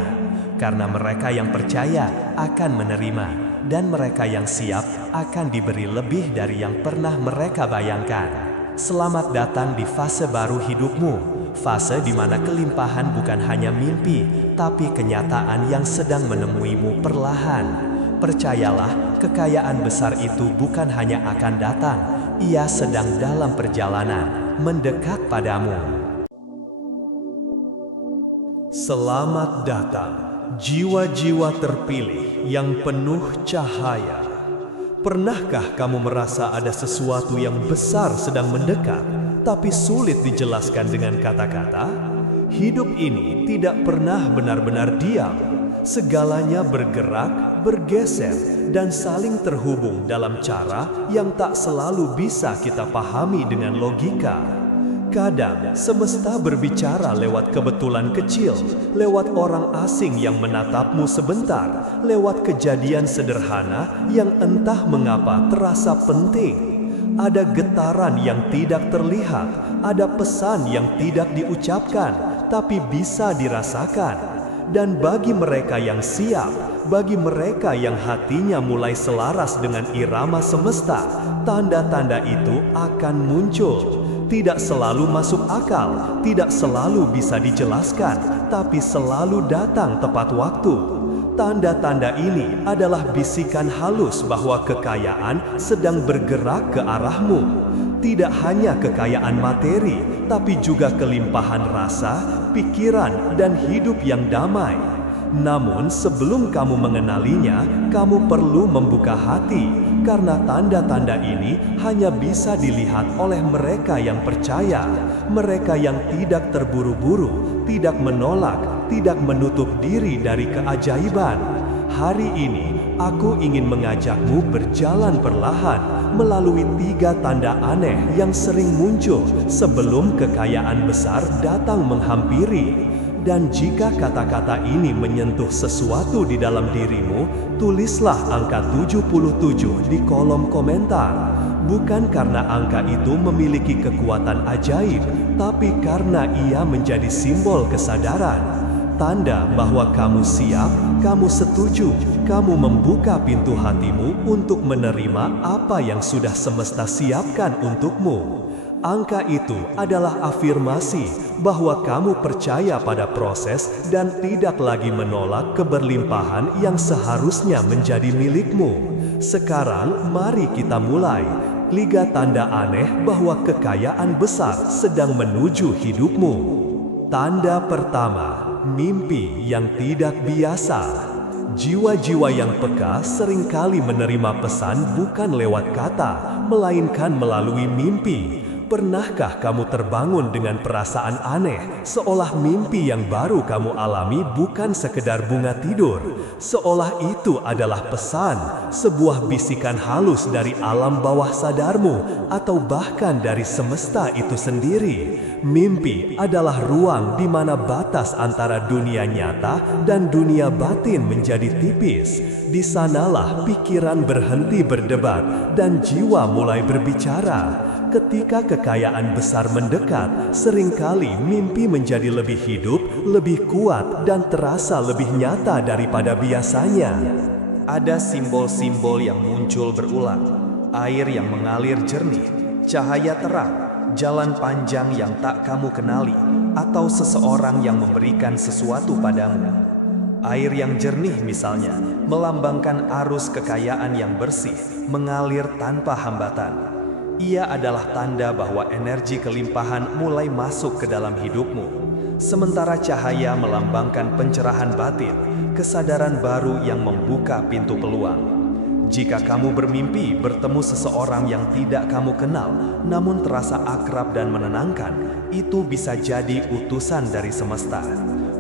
Karena mereka yang percaya akan menerima, dan mereka yang siap akan diberi lebih dari yang pernah mereka bayangkan. Selamat datang di fase baru hidupmu, fase di mana kelimpahan bukan hanya mimpi, tapi kenyataan yang sedang menemuimu perlahan. Percayalah, kekayaan besar itu bukan hanya akan datang, ia sedang dalam perjalanan, mendekat padamu. Selamat datang, jiwa-jiwa terpilih yang penuh cahaya. Pernahkah kamu merasa ada sesuatu yang besar sedang mendekat, tapi sulit dijelaskan dengan kata-kata? Hidup ini tidak pernah benar-benar diam. Segalanya bergerak, bergeser, dan saling terhubung dalam cara yang tak selalu bisa kita pahami dengan logika. Kadang semesta berbicara lewat kebetulan kecil, lewat orang asing yang menatapmu sebentar, lewat kejadian sederhana yang entah mengapa terasa penting. Ada getaran yang tidak terlihat, ada pesan yang tidak diucapkan, tapi bisa dirasakan. Dan bagi mereka yang siap, bagi mereka yang hatinya mulai selaras dengan irama semesta, tanda-tanda itu akan muncul. Tidak selalu masuk akal, tidak selalu bisa dijelaskan, tapi selalu datang tepat waktu. Tanda-tanda ini adalah bisikan halus bahwa kekayaan sedang bergerak ke arahmu. Tidak hanya kekayaan materi, tapi juga kelimpahan rasa, pikiran, dan hidup yang damai. Namun sebelum kamu mengenalinya, kamu perlu membuka hati, karena tanda-tanda ini hanya bisa dilihat oleh mereka yang percaya, mereka yang tidak terburu-buru, tidak menolak, tidak menutup diri dari keajaiban. Hari ini, aku ingin mengajakmu berjalan perlahan melalui 3 tanda aneh yang sering muncul sebelum kekayaan besar datang menghampiri. Dan jika kata-kata ini menyentuh sesuatu di dalam dirimu, tulislah angka 77 di kolom komentar. bukan karena angka itu memiliki kekuatan ajaib, tapi karena ia menjadi simbol kesadaran. Tanda bahwa kamu siap, kamu setuju, kamu membuka pintu hatimu untuk menerima apa yang sudah semesta siapkan untukmu. Angka itu adalah afirmasi bahwa kamu percaya pada proses dan tidak lagi menolak keberlimpahan yang seharusnya menjadi milikmu. Sekarang mari kita mulai. Liga tanda aneh bahwa kekayaan besar sedang menuju hidupmu. Tanda pertama, mimpi yang tidak biasa. Jiwa-jiwa yang peka seringkali menerima pesan bukan lewat kata, melainkan melalui mimpi. Pernahkah kamu terbangun dengan perasaan aneh, seolah mimpi yang baru kamu alami bukan sekedar bunga tidur, seolah itu adalah pesan, sebuah bisikan halus dari alam bawah sadarmu, atau bahkan dari semesta itu sendiri? Mimpi adalah ruang di mana batas antara dunia nyata dan dunia batin menjadi tipis. Di sanalah pikiran berhenti berdebat dan jiwa mulai berbicara. Ketika kekayaan besar mendekat, seringkali mimpi menjadi lebih hidup, lebih kuat, dan terasa lebih nyata daripada biasanya. Ada simbol-simbol yang muncul berulang, air yang mengalir jernih, cahaya terang, jalan panjang yang tak kamu kenali, atau seseorang yang memberikan sesuatu padamu. Air yang jernih misalnya, melambangkan arus kekayaan yang bersih, mengalir tanpa hambatan. Ia adalah tanda bahwa energi kelimpahan mulai masuk ke dalam hidupmu. Sementara cahaya melambangkan pencerahan batin, kesadaran baru yang membuka pintu peluang. Jika kamu bermimpi bertemu seseorang yang tidak kamu kenal, namun terasa akrab dan menenangkan, itu bisa jadi utusan dari semesta.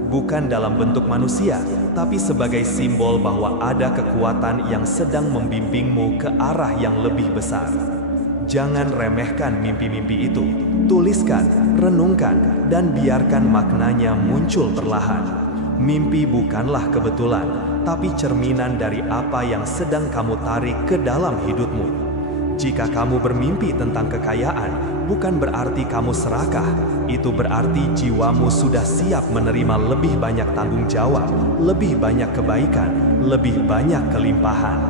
Bukan dalam bentuk manusia, tapi sebagai simbol bahwa ada kekuatan yang sedang membimbingmu ke arah yang lebih besar. Jangan remehkan mimpi-mimpi itu. Tuliskan, renungkan, dan biarkan maknanya muncul perlahan. Mimpi bukanlah kebetulan, tapi cerminan dari apa yang sedang kamu tarik ke dalam hidupmu. Jika kamu bermimpi tentang kekayaan, bukan berarti kamu serakah. Itu berarti jiwamu sudah siap menerima lebih banyak tanggung jawab, lebih banyak kebaikan, lebih banyak kelimpahan.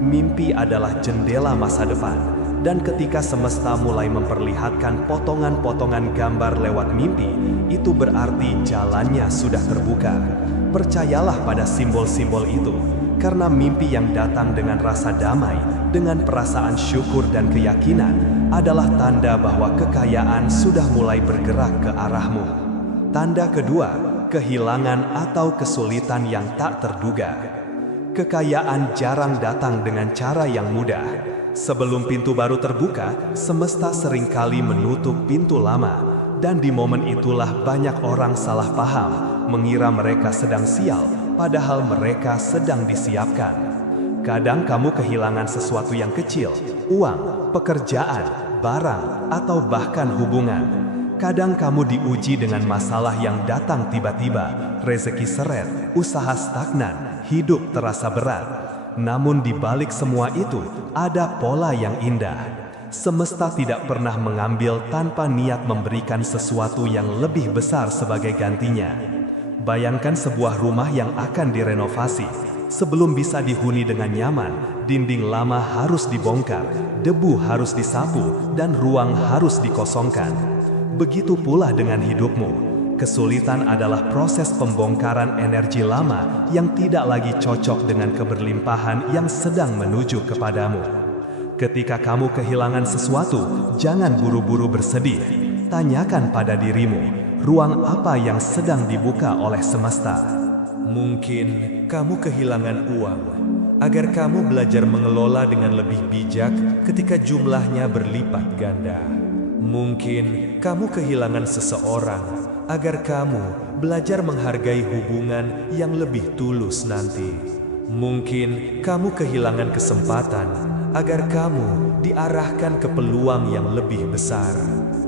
Mimpi adalah jendela masa depan. Dan ketika semesta mulai memperlihatkan potongan-potongan gambar lewat mimpi, itu berarti jalannya sudah terbuka. Percayalah pada simbol-simbol itu, karena mimpi yang datang dengan rasa damai, dengan perasaan syukur dan keyakinan, adalah tanda bahwa kekayaan sudah mulai bergerak ke arahmu. Tanda kedua, kehilangan atau kesulitan yang tak terduga. Kekayaan jarang datang dengan cara yang mudah. Sebelum pintu baru terbuka, semesta seringkali menutup pintu lama, dan di momen itulah banyak orang salah paham, mengira mereka sedang sial, padahal mereka sedang disiapkan. Kadang kamu kehilangan sesuatu yang kecil, uang, pekerjaan, barang, atau bahkan hubungan. Kadang kamu diuji dengan masalah yang datang tiba-tiba, rezeki seret, usaha stagnan, hidup terasa berat. Namun di balik semua itu, ada pola yang indah. Semesta tidak pernah mengambil tanpa niat memberikan sesuatu yang lebih besar sebagai gantinya. Bayangkan sebuah rumah yang akan direnovasi. Sebelum bisa dihuni dengan nyaman, dinding lama harus dibongkar, debu harus disapu, dan ruang harus dikosongkan. Begitu pula dengan hidupmu. Kesulitan adalah proses pembongkaran energi lama yang tidak lagi cocok dengan keberlimpahan yang sedang menuju kepadamu. Ketika kamu kehilangan sesuatu, jangan buru-buru bersedih. Tanyakan pada dirimu, ruang apa yang sedang dibuka oleh semesta? Mungkin kamu kehilangan uang, agar kamu belajar mengelola dengan lebih bijak ketika jumlahnya berlipat ganda. Mungkin kamu kehilangan seseorang, agar kamu belajar menghargai hubungan yang lebih tulus nanti. Mungkin kamu kehilangan kesempatan, agar kamu diarahkan ke peluang yang lebih besar.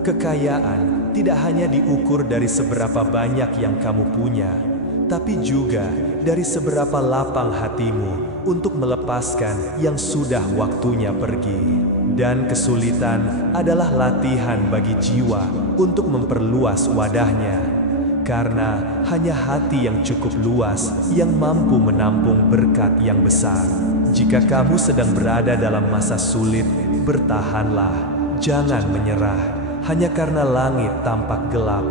Kekayaan tidak hanya diukur dari seberapa banyak yang kamu punya, tapi juga dari seberapa lapang hatimu untuk melepaskan yang sudah waktunya pergi. Dan kesulitan adalah latihan bagi jiwa untuk memperluas wadahnya. Karena hanya hati yang cukup luas yang mampu menampung berkat yang besar. Jika kamu sedang berada dalam masa sulit, bertahanlah, jangan menyerah. Hanya karena langit tampak gelap,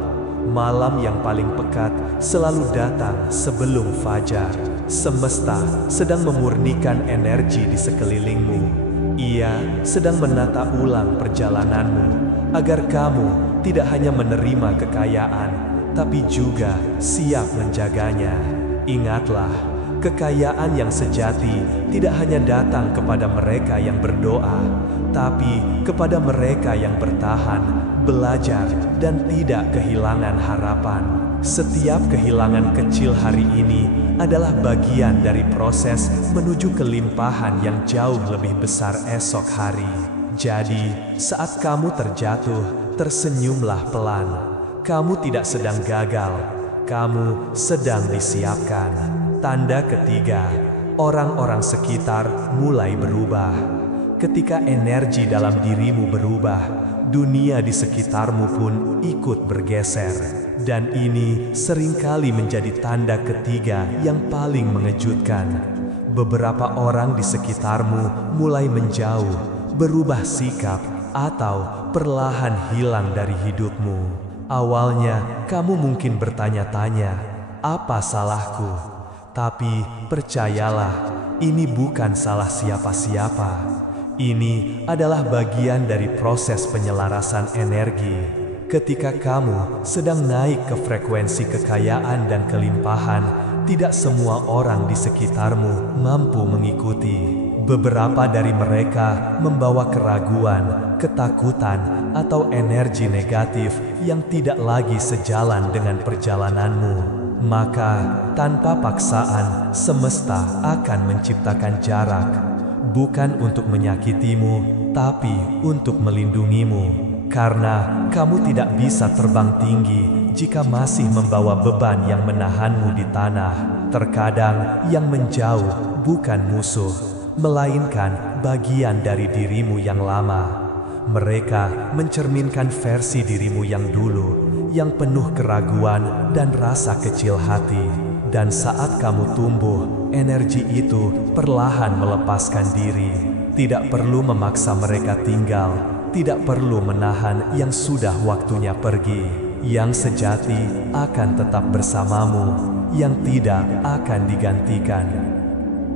malam yang paling pekat selalu datang sebelum fajar. Semesta sedang memurnikan energi di sekelilingmu. Ia sedang menata ulang perjalananmu, agar kamu tidak hanya menerima kekayaan, tapi juga siap menjaganya. Ingatlah, kekayaan yang sejati tidak hanya datang kepada mereka yang berdoa, tapi kepada mereka yang bertahan, belajar, dan tidak kehilangan harapan. Setiap kehilangan kecil hari ini adalah bagian dari proses menuju kelimpahan yang jauh lebih besar esok hari. Jadi, saat kamu terjatuh, tersenyumlah pelan. Kamu tidak sedang gagal, kamu sedang disiapkan. Tanda ketiga, orang-orang sekitar mulai berubah. Ketika energi dalam dirimu berubah, dunia di sekitarmu pun ikut bergeser. Dan ini seringkali menjadi tanda ketiga yang paling mengejutkan. Beberapa orang di sekitarmu mulai menjauh, berubah sikap, atau perlahan hilang dari hidupmu. Awalnya, kamu mungkin bertanya-tanya, apa salahku? Tapi percayalah, ini bukan salah siapa-siapa. Ini adalah bagian dari proses penyelarasan energi. Ketika kamu sedang naik ke frekuensi kekayaan dan kelimpahan, tidak semua orang di sekitarmu mampu mengikuti. Beberapa dari mereka membawa keraguan, ketakutan, atau energi negatif yang tidak lagi sejalan dengan perjalananmu. Maka, tanpa paksaan, semesta akan menciptakan jarak. Bukan untuk menyakitimu, tapi untuk melindungimu. Karena kamu tidak bisa terbang tinggi jika masih membawa beban yang menahanmu di tanah. Terkadang yang menjauh bukan musuh, melainkan bagian dari dirimu yang lama. Mereka mencerminkan versi dirimu yang dulu, yang penuh keraguan dan rasa kecil hati. Dan saat kamu tumbuh, energi itu perlahan melepaskan diri. Tidak perlu memaksa mereka tinggal, tidak perlu menahan yang sudah waktunya pergi. Yang sejati akan tetap bersamamu, yang tidak akan digantikan.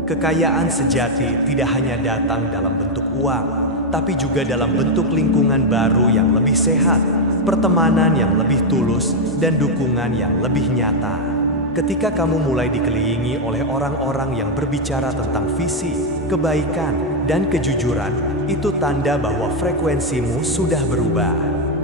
Kekayaan sejati tidak hanya datang dalam bentuk uang, tapi juga dalam bentuk lingkungan baru yang lebih sehat, pertemanan yang lebih tulus, dan dukungan yang lebih nyata. Ketika kamu mulai dikelilingi oleh orang-orang yang berbicara tentang visi, kebaikan, dan kejujuran, itu tanda bahwa frekuensimu sudah berubah.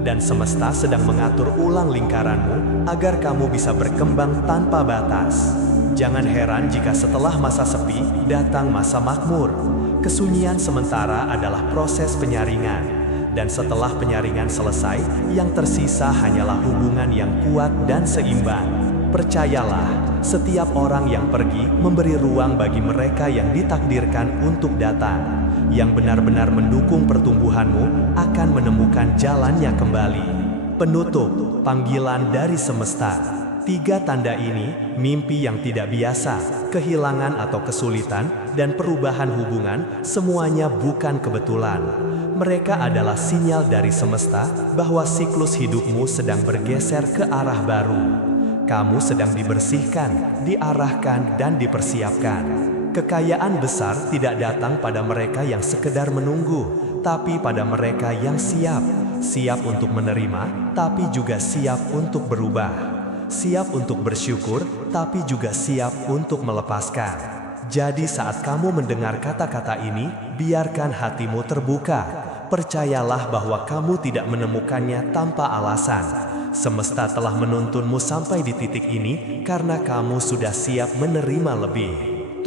Dan semesta sedang mengatur ulang lingkaranmu agar kamu bisa berkembang tanpa batas. Jangan heran jika setelah masa sepi, datang masa makmur. Kesunyian sementara adalah proses penyaringan. Dan setelah penyaringan selesai, yang tersisa hanyalah hubungan yang kuat dan seimbang. Percayalah, setiap orang yang pergi memberi ruang bagi mereka yang ditakdirkan untuk datang. Yang benar-benar mendukung pertumbuhanmu akan menemukan jalannya kembali. Penutup, panggilan dari semesta. 3 tanda ini, mimpi yang tidak biasa, kehilangan atau kesulitan, dan perubahan hubungan, semuanya bukan kebetulan. Mereka adalah sinyal dari semesta bahwa siklus hidupmu sedang bergeser ke arah baru. Kamu sedang dibersihkan, diarahkan, dan dipersiapkan. Kekayaan besar tidak datang pada mereka yang sekedar menunggu, tapi pada mereka yang siap. Siap untuk menerima, tapi juga siap untuk berubah. Siap untuk bersyukur, tapi juga siap untuk melepaskan. Jadi saat kamu mendengar kata-kata ini, biarkan hatimu terbuka. Percayalah bahwa kamu tidak menemukannya tanpa alasan. Semesta telah menuntunmu sampai di titik ini karena kamu sudah siap menerima lebih.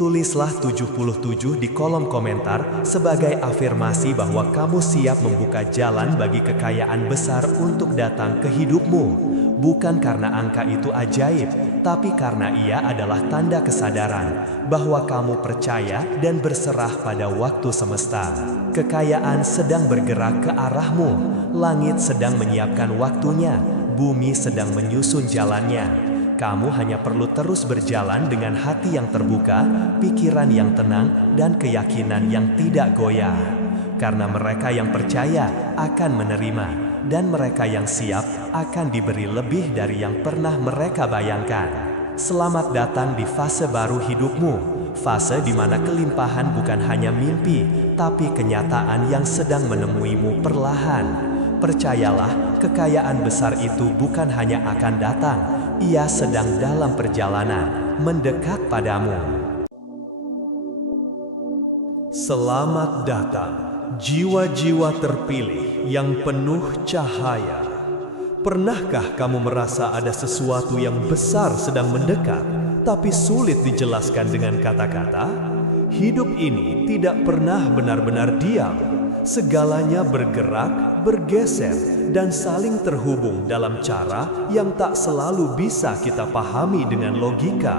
Tulislah 77 di kolom komentar sebagai afirmasi bahwa kamu siap membuka jalan bagi kekayaan besar untuk datang ke hidupmu. bukan karena angka itu ajaib, tapi karena ia adalah tanda kesadaran bahwa kamu percaya dan berserah pada waktu semesta. Kekayaan sedang bergerak ke arahmu, langit sedang menyiapkan waktunya, bumi sedang menyusun jalannya. Kamu hanya perlu terus berjalan dengan hati yang terbuka, pikiran yang tenang, dan keyakinan yang tidak goyah. Karena mereka yang percaya akan menerima, dan mereka yang siap akan diberi lebih dari yang pernah mereka bayangkan. Selamat datang di fase baru hidupmu, fase di mana kelimpahan bukan hanya mimpi, tapi kenyataan yang sedang menemuimu perlahan. Percayalah, kekayaan besar itu bukan hanya akan datang, ia sedang dalam perjalanan, mendekat padamu. Selamat datang, jiwa-jiwa terpilih yang penuh cahaya. Pernahkah kamu merasa ada sesuatu yang besar sedang mendekat, tapi sulit dijelaskan dengan kata-kata? Hidup ini tidak pernah benar-benar diam. Segalanya bergerak, bergeser, dan saling terhubung dalam cara yang tak selalu bisa kita pahami dengan logika.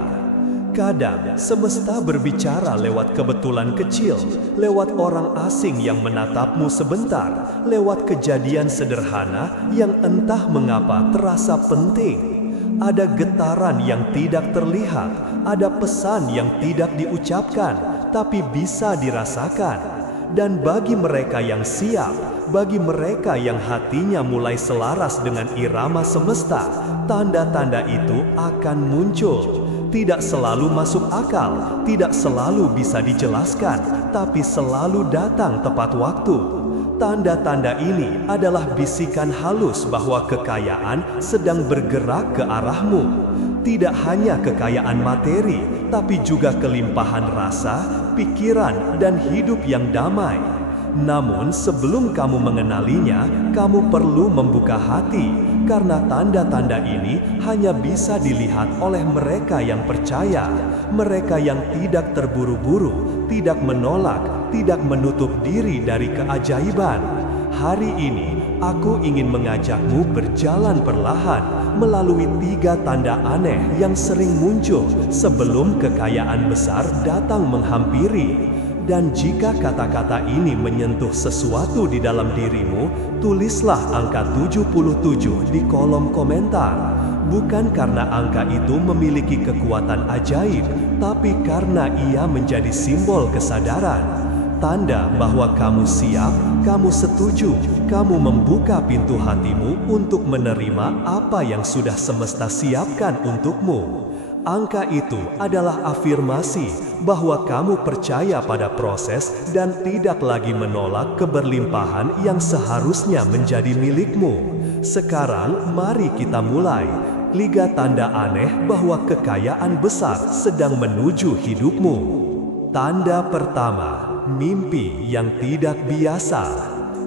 Kadang semesta berbicara lewat kebetulan kecil, lewat orang asing yang menatapmu sebentar, lewat kejadian sederhana yang entah mengapa terasa penting. Ada getaran yang tidak terlihat, ada pesan yang tidak diucapkan, tapi bisa dirasakan. Dan bagi mereka yang siap, bagi mereka yang hatinya mulai selaras dengan irama semesta, tanda-tanda itu akan muncul. Tidak selalu masuk akal, tidak selalu bisa dijelaskan, tapi selalu datang tepat waktu. Tanda-tanda ini adalah bisikan halus bahwa kekayaan sedang bergerak ke arahmu. Tidak hanya kekayaan materi, tapi juga kelimpahan rasa, pikiran, dan hidup yang damai. Namun sebelum kamu mengenalinya, kamu perlu membuka hati, karena tanda-tanda ini hanya bisa dilihat oleh mereka yang percaya, mereka yang tidak terburu-buru, tidak menolak, tidak menutup diri dari keajaiban. Hari ini, aku ingin mengajakmu berjalan perlahan melalui 3 tanda aneh yang sering muncul sebelum kekayaan besar datang menghampiri. Dan jika kata-kata ini menyentuh sesuatu di dalam dirimu, tulislah angka 77 di kolom komentar. Bukan karena angka itu memiliki kekuatan ajaib, tapi karena ia menjadi simbol kesadaran. Tanda bahwa kamu siap, kamu setuju, kamu membuka pintu hatimu untuk menerima apa yang sudah semesta siapkan untukmu. Angka itu adalah afirmasi bahwa kamu percaya pada proses dan tidak lagi menolak keberlimpahan yang seharusnya menjadi milikmu. Sekarang mari kita mulai. Liga tanda aneh bahwa kekayaan besar sedang menuju hidupmu. Tanda pertama, mimpi yang tidak biasa.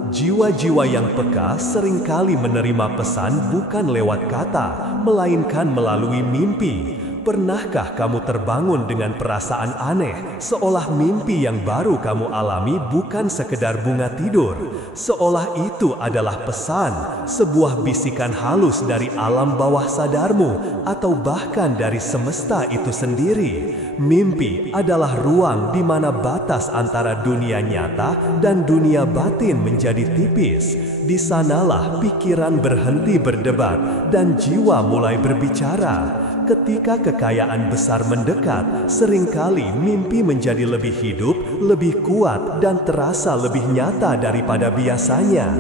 Jiwa-jiwa yang peka seringkali menerima pesan bukan lewat kata, melainkan melalui mimpi. Pernahkah kamu terbangun dengan perasaan aneh, seolah mimpi yang baru kamu alami bukan sekedar bunga tidur, seolah itu adalah pesan, sebuah bisikan halus dari alam bawah sadarmu, atau bahkan dari semesta itu sendiri? Mimpi adalah ruang di mana batas antara dunia nyata dan dunia batin menjadi tipis. Di sanalah pikiran berhenti berdebat dan jiwa mulai berbicara. Ketika kekayaan besar mendekat, seringkali mimpi menjadi lebih hidup, lebih kuat, dan terasa lebih nyata daripada biasanya.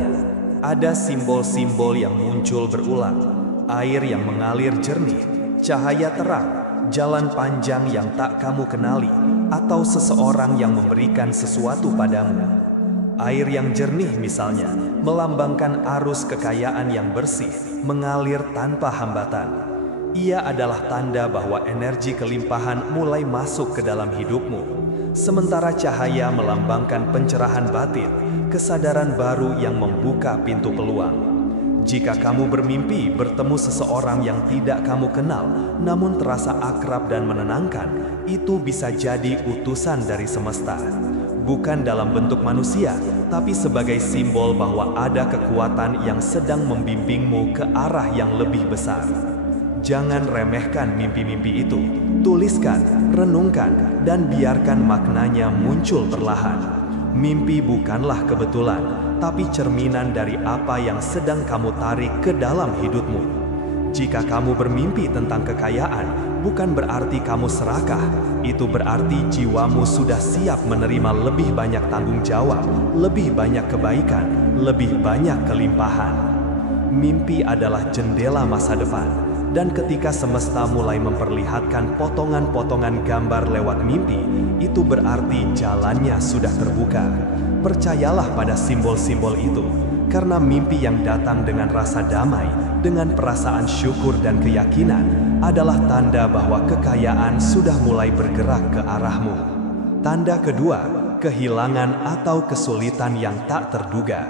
Ada simbol-simbol yang muncul berulang, air yang mengalir jernih, cahaya terang, jalan panjang yang tak kamu kenali, atau seseorang yang memberikan sesuatu padamu. Air yang jernih misalnya, melambangkan arus kekayaan yang bersih, mengalir tanpa hambatan. Ia adalah tanda bahwa energi kelimpahan mulai masuk ke dalam hidupmu. Sementara cahaya melambangkan pencerahan batin, kesadaran baru yang membuka pintu peluang. Jika kamu bermimpi bertemu seseorang yang tidak kamu kenal, namun terasa akrab dan menenangkan, itu bisa jadi utusan dari semesta. Bukan dalam bentuk manusia, tapi sebagai simbol bahwa ada kekuatan yang sedang membimbingmu ke arah yang lebih besar. Jangan remehkan mimpi-mimpi itu. Tuliskan, renungkan, dan biarkan maknanya muncul perlahan. Mimpi bukanlah kebetulan, tapi cerminan dari apa yang sedang kamu tarik ke dalam hidupmu. Jika kamu bermimpi tentang kekayaan, bukan berarti kamu serakah. Itu berarti jiwamu sudah siap menerima lebih banyak tanggung jawab, lebih banyak kebaikan, lebih banyak kelimpahan. Mimpi adalah jendela masa depan, dan ketika semesta mulai memperlihatkan potongan-potongan gambar lewat mimpi, itu berarti jalannya sudah terbuka. Percayalah pada simbol-simbol itu, karena mimpi yang datang dengan rasa damai, dengan perasaan syukur dan keyakinan, adalah tanda bahwa kekayaan sudah mulai bergerak ke arahmu. Tanda kedua, kehilangan atau kesulitan yang tak terduga.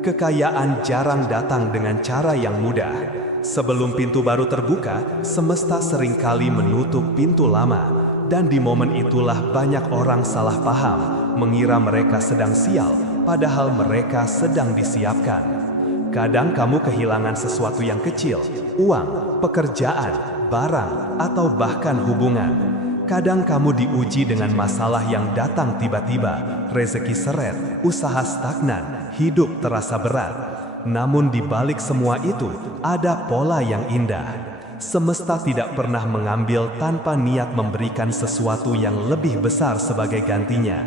Kekayaan jarang datang dengan cara yang mudah. Sebelum pintu baru terbuka, semesta seringkali menutup pintu lama, dan di momen itulah banyak orang salah paham, mengira mereka sedang sial, padahal mereka sedang disiapkan. Kadang kamu kehilangan sesuatu yang kecil, uang, pekerjaan, barang, atau bahkan hubungan. Kadang kamu diuji dengan masalah yang datang tiba-tiba, rezeki seret, usaha stagnan, hidup terasa berat. Namun di balik semua itu, ada pola yang indah. Semesta tidak pernah mengambil tanpa niat memberikan sesuatu yang lebih besar sebagai gantinya.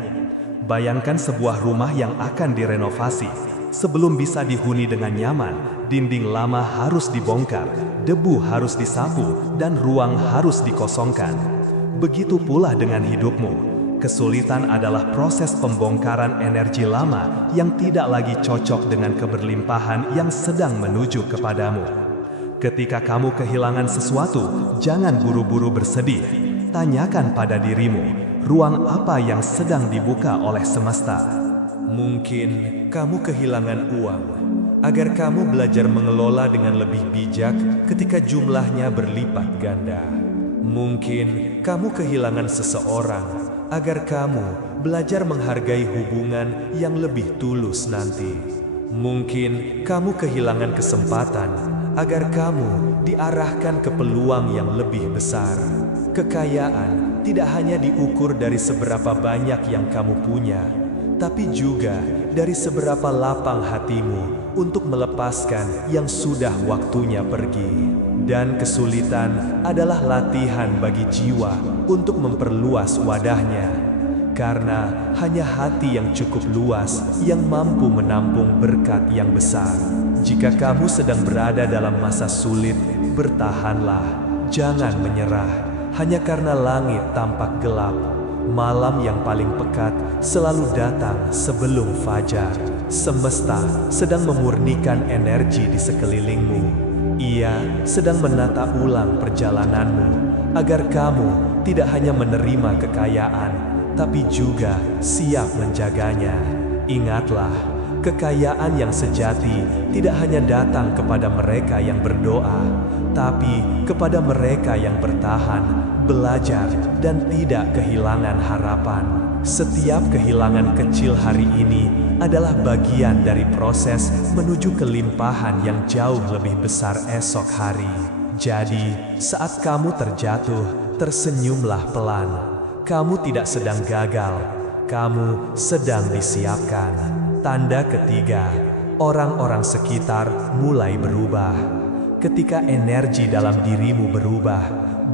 Bayangkan sebuah rumah yang akan direnovasi. Sebelum bisa dihuni dengan nyaman, dinding lama harus dibongkar, debu harus disapu, dan ruang harus dikosongkan. Begitu pula dengan hidupmu. Kesulitan adalah proses pembongkaran energi lama yang tidak lagi cocok dengan keberlimpahan yang sedang menuju kepadamu. Ketika kamu kehilangan sesuatu, jangan buru-buru bersedih. Tanyakan pada dirimu, ruang apa yang sedang dibuka oleh semesta? Mungkin kamu kehilangan uang, agar kamu belajar mengelola dengan lebih bijak ketika jumlahnya berlipat ganda. Mungkin kamu kehilangan seseorang, agar kamu belajar menghargai hubungan yang lebih tulus nanti. Mungkin kamu kehilangan kesempatan, agar kamu diarahkan ke peluang yang lebih besar. Kekayaan tidak hanya diukur dari seberapa banyak yang kamu punya, tapi juga dari seberapa lapang hatimu untuk melepaskan yang sudah waktunya pergi. Dan kesulitan adalah latihan bagi jiwa untuk memperluas wadahnya. Karena hanya hati yang cukup luas yang mampu menampung berkat yang besar. Jika kamu sedang berada dalam masa sulit, bertahanlah, jangan menyerah. Hanya karena langit tampak gelap, malam yang paling pekat selalu datang sebelum fajar. Semesta sedang memurnikan energi di sekelilingmu. Ia sedang menata ulang perjalananmu, agar kamu tidak hanya menerima kekayaan, tapi juga siap menjaganya. Ingatlah, kekayaan yang sejati tidak hanya datang kepada mereka yang berdoa, tapi kepada mereka yang bertahan, belajar, dan tidak kehilangan harapan. Setiap kehilangan kecil hari ini adalah bagian dari proses menuju kelimpahan yang jauh lebih besar esok hari. Jadi, saat kamu terjatuh, tersenyumlah pelan. Kamu tidak sedang gagal, kamu sedang disiapkan. Tanda ketiga, orang-orang sekitar mulai berubah. Ketika energi dalam dirimu berubah,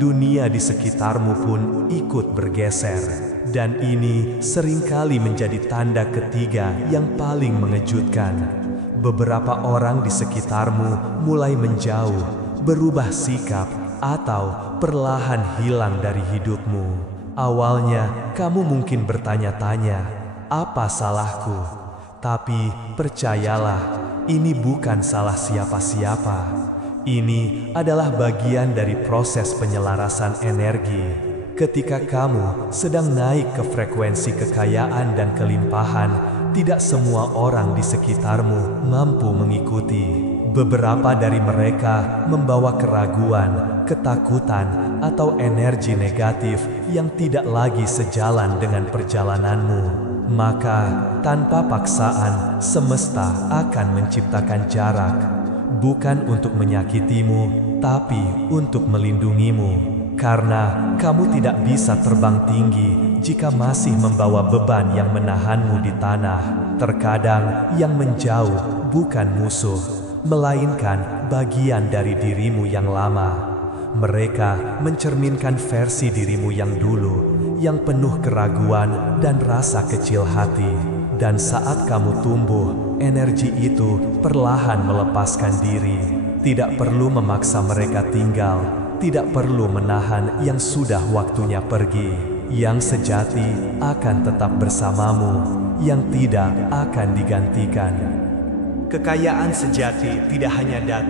dunia di sekitarmu pun ikut bergeser. Dan ini seringkali menjadi tanda ketiga yang paling mengejutkan. Beberapa orang di sekitarmu mulai menjauh, berubah sikap, atau perlahan hilang dari hidupmu. Awalnya kamu mungkin bertanya-tanya, apa salahku? Tapi percayalah, ini bukan salah siapa-siapa. Ini adalah bagian dari proses penyelarasan energi. Ketika kamu sedang naik ke frekuensi kekayaan dan kelimpahan, tidak semua orang di sekitarmu mampu mengikuti. Beberapa dari mereka membawa keraguan, ketakutan, atau energi negatif yang tidak lagi sejalan dengan perjalananmu. Maka, tanpa paksaan, semesta akan menciptakan jarak, bukan untuk menyakitimu, tapi untuk melindungimu. Karena kamu tidak bisa terbang tinggi jika masih membawa beban yang menahanmu di tanah. Terkadang yang menjauh bukan musuh, melainkan bagian dari dirimu yang lama. Mereka mencerminkan versi dirimu yang dulu, yang penuh keraguan dan rasa kecil hati. Dan saat kamu tumbuh, energi itu perlahan melepaskan diri. Tidak perlu memaksa mereka tinggal, tidak perlu menahan yang sudah waktunya pergi. Yang sejati akan tetap bersamamu, yang tidak akan digantikan. Kekayaan sejati tidak hanya datang